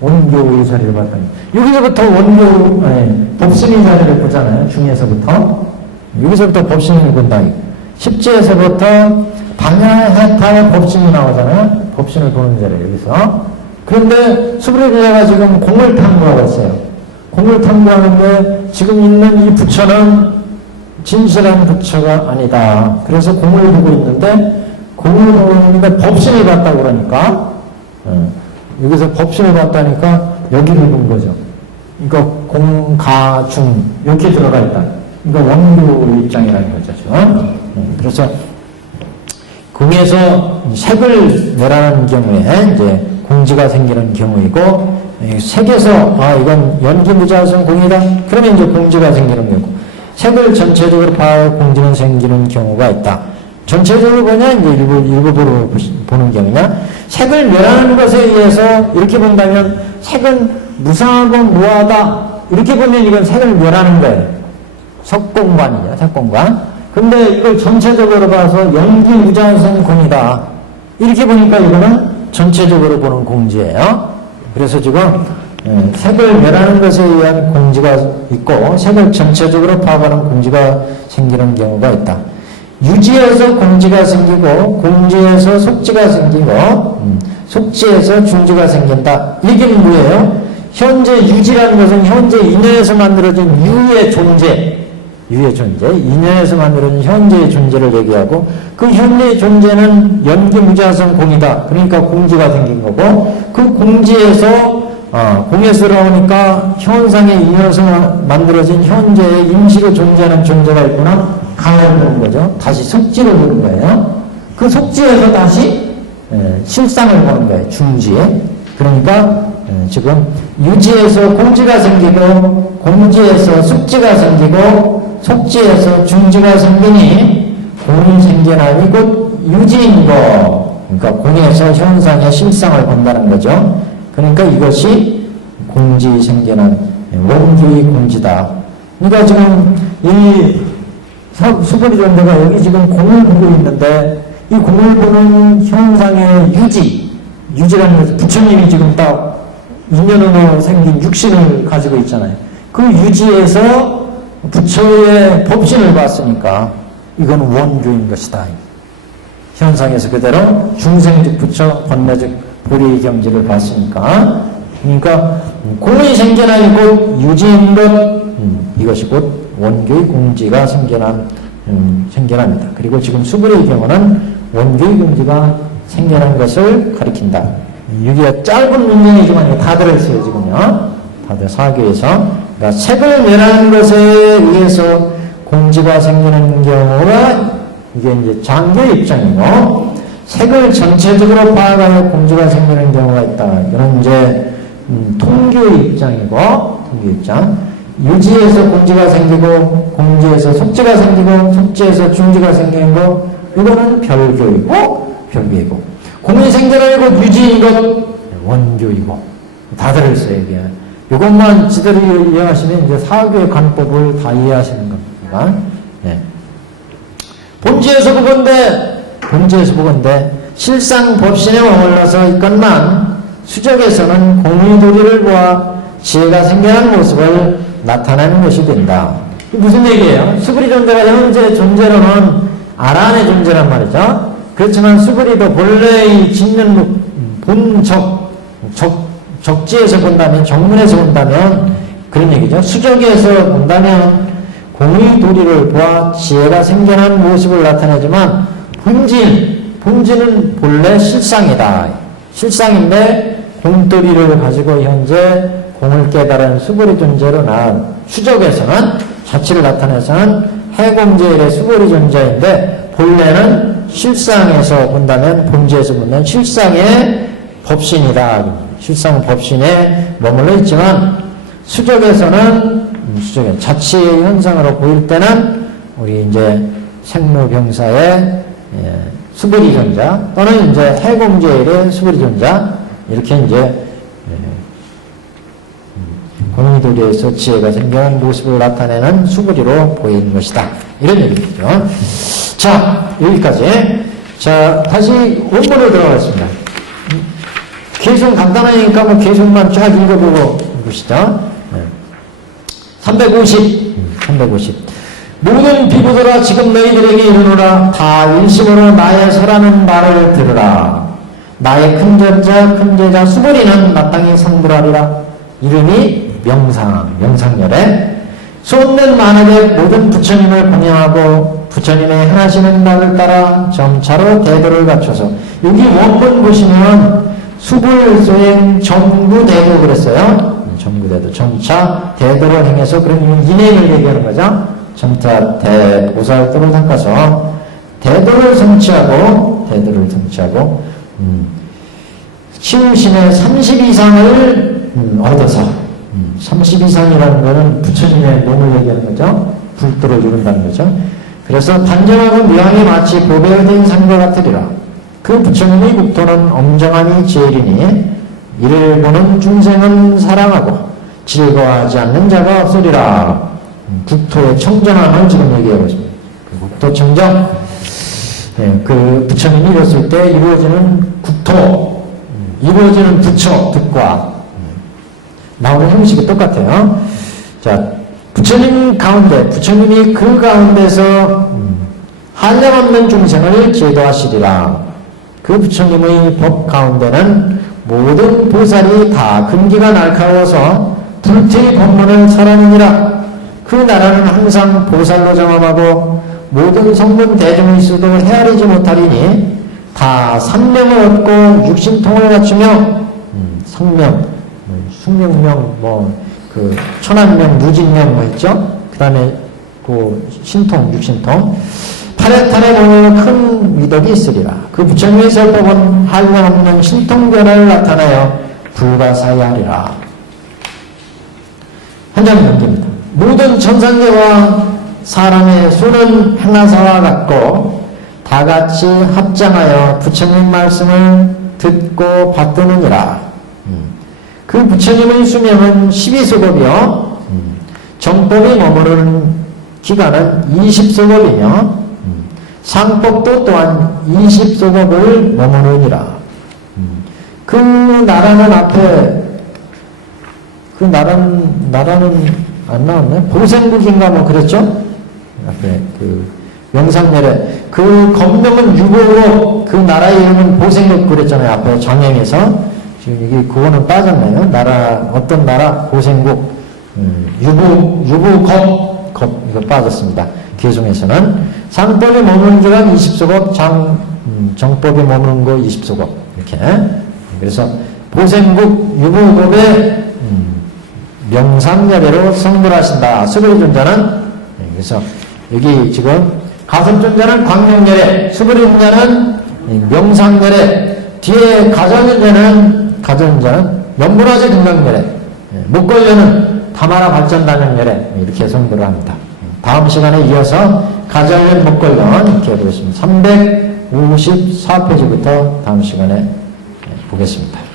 원교의 자리를 봤다니. 여기서부터 법신의 자리를 보잖아요. 중에서부터. 여기서부터 법신을 본다. 십지에서부터 반야해탈의 법신이 나오잖아요. 법신을 보는 자리에 여기서. 그런데 수부리대자가 지금 공을 탐구하고 있어요. 공을 탐구하는데 지금 있는 이 부처는 진실한 부처가 아니다. 그래서 공을 보고 있는데 공을 보고 있는데 법신을 봤다고 그러니까 여기서 법신을 봤다니까 여기를 본 거죠. 이거 공, 가, 중 이렇게 들어가 있다. 이거 원교 입장이라는 거죠. 그래서 공에서 색을 멸하는 경우에 이제 공지가 생기는 경우이고 색에서 이건 연기무자성 공이다. 그러면 이제 공지가 생기는 경우. 색을 전체적으로 봐야 공지는 생기는 경우가 있다. 전체적으로 보냐 이제 일부로 보는 경우냐. 색을 멸하는 것에 의해서 이렇게 본다면 색은 무상하고 무하다. 이렇게 보면 이건 색을 멸하는 거예요. 석공관이죠. 색공관. 근데 이걸 전체적으로 봐서 연기무자성 공이다. 이렇게 보니까 이거는 전체적으로 보는 공지예요. 그래서 지금 색을 멸하는 것에 의한 공지가 있고 색을 전체적으로 파악하는 공지가 생기는 경우가 있다. 유지에서 공지가 생기고 공지에서 속지가 생기고 속지에서 중지가 생긴다. 이게 뭐예요? 현재 유지라는 것은 현재 인연에서 만들어진 유의 존재, 인연에서 만들어진 현재의 존재를 얘기하고, 그 현재의 존재는 연기무자성 공이다. 그러니까 공지가 생긴 거고, 그 공지에서 공에서 나오니까 현상의 인연에서 만들어진 현재의 임시로 존재하는 존재가 있구나. 강을 보는 거죠. 다시 속지를 보는 거예요. 그 속지에서 다시 실상을 보는 거예요. 중지에. 그러니까 지금 유지에서 공지가 생기고, 공지에서 숙지가 생기고, 속지에서 중지가 생기니 공이 생겨나니 곧 유지인 거. 그러니까 공에서 현상의 실상을 본다는 거죠. 그러니까 이것이 공지 생겨난 원규의 공지다. 그러니까 지금 이 수거리 존재가 여기 지금 공을 보고 있는데, 이 공을 보는 현상의 유지라는 것은 부처님이 지금 딱 인연으로 생긴 육신을 가지고 있잖아요. 그 유지에서 부처의 법신을 봤으니까 이건 원규인 것이다. 현상에서 그대로 중생즉 부처, 번뇌즉 보리의 경지를 봤으니까, 그러니까 공이 생겨나니 곧 유지인 것, 이것이 곧 원규의 공지가 생겨납니다. 그리고 지금 수불의 경우는 원규의 공지가 생겨난 것을 가리킨다. 여기가 짧은 문장이지만 다 들어있어요, 지금요. 다들 사교에서. 그러니까 색을 내라는 것에 의해서 공지가 생기는 경우가 이게 이제 장교의 입장이고, 색을 전체적으로 파악하여 공지가 생기는 경우가 있다. 이건 이제 통교의 입장이고, 통교 입장. 유지에서 공지가 생기고, 공지에서 속지가 생기고, 속지에서 중지가 생기는 거, 이거는 별교이고, 별교이고. 공이 생겨나는 것, 유지인 것, 원교이고. 다 들어있어요, 이게. 이것만 제대로 이해하시면 이제 사교의 관법을 다 이해하시는 겁니다. 네. 본지에서 보건대, 실상 법신에 머물러서 있건만, 수적에서는 공의 도리를 보아 지혜가 생겨난 모습을 나타내는 것이 된다. 무슨 얘기예요? 수불이 존재가 현재 존재로는 아란의 존재란 말이죠. 그렇지만 수불이도 본래의 짓는 적지에서 본다면, 정문에서 본다면 그런 얘기죠. 수적에서 본다면 공의 도리를 보아 지혜가 생겨난 모습을 나타내지만, 본질은 본래 실상이다. 실상인데 공도리를 가지고 현재 공을 깨달은 수불이 존재로 수적에서는, 자치를 나타내서는 해공제일의 수불이 존재인데, 본래는 실상에서 본다면, 본지에서 보면 실상의 법신이다. 실상 법신에 머물러 있지만, 수적에서는, 자치의 현상으로 보일 때는, 우리 이제 생로병사의 수불이 존자, 또는 이제 해공제일의 수불이 존자, 이렇게 이제 공의도리에서 지혜가 생겨난 모습을 나타내는 수불이로 보이는 것이다. 이런 얘기죠. 자, 여기까지. 자, 다시 원문으로 들어가겠습니다. 계속 간단하니까 뭐 계속만 쫙 읽어보고 보시죠. 350. 모든 비구들아, 지금 너희들에게 이르노라. 다 일심으로 나의 서라는 말을 들으라. 나의 큰 제자 수불이는 마땅히 성불하리라. 이름이 명상열에 쏟는 만하게 모든 부처님을 공양하고 부처님의 행하시는 바를 따라 점차로 대도를 갖춰서, 여기 원본 보시면 수불소행 전구대도 그랬어요. 전구대도 점차 대도를 행해서, 그런 인행을 얘기하는 거죠. 점차 대보살도를 닦아서 대도를 성취하고 치우심의 30 이상을 얻어서, 30 이상이라는 것은 부처님의 몸을 얘기하는 거죠. 불도를 이룬다는 거죠. 그래서 단정하고 묘하게 마치 보배된 산과 같으리라. 그 부처님의 국토는 엄정하니 제일이니 이를 보는 중생은 사랑하고 즐거워하지 않는 자가 없으리라. 국토의 청정함을 지금 얘기하고 있습니다. 그 국토 청정, 그 부처님이 이뤘을 때 이루어지는 국토, 이루어지는 부처, 득과 나오는 형식이 똑같아요. 자, 부처님 가운데, 부처님이 그 가운데서 한량없는 중생을 제도하시리라. 그 부처님의 법 가운데는 모든 보살이 다 근기가 날카로워서 불태의 법문을 설하느니라. 그 나라는 항상 보살로 정함하고 모든 성문 대중의 수도 헤아리지 못하리니 다 삼명을 얻고 육신통을 갖추며 성명, 숙명명, 그 천안명, 무진명 했죠. 그 다음에 그 신통, 육신통. 팔에탄에 보면 큰 위덕이 있으리라. 그 부처님의 설법은 한량없는 신통변화를 나타나여 불가사의하리라. 한 장 넘깁니다. 모든 천상계와 사람의 수는 행하사와 같고 다같이 합장하여 부처님 말씀을 듣고 받드느니라. 그 부처님의 수명은 12소급이요. 정법이 머무르는 기간은 20소급이며 상법도 또한 20소급을 머무르니라. 그 나라는 앞에 그 나라는 안 나왔네. 보생국인가 뭐 그랬죠? 앞에 그 명상열에 그 건명은 유보고 그 나라의 이름은 보생국 그랬잖아요. 앞에 정행에서 지금 이게 그거는 빠졌네요. 나라 어떤 나라 보생국 유보겁 이거 빠졌습니다. 개종에서는 상법이 머무는 기간 20소급, 정법이 머무는 거 20소급 이렇게. 그래서 보생국 유보겁의 명상열애로 성불하신다. 수불의 존자는 그래서 여기 지금 가섭존자는 광명열애, 수불의 존자는 명상열애, 뒤에 가전존자는 연불화제 금강열애, 목걸려는 다마라 발전단연열애 이렇게 성불을 합니다. 다음 시간에 이어서 가전연 목걸련 이렇게 보겠습니다. 354페이지부터 다음 시간에 보겠습니다.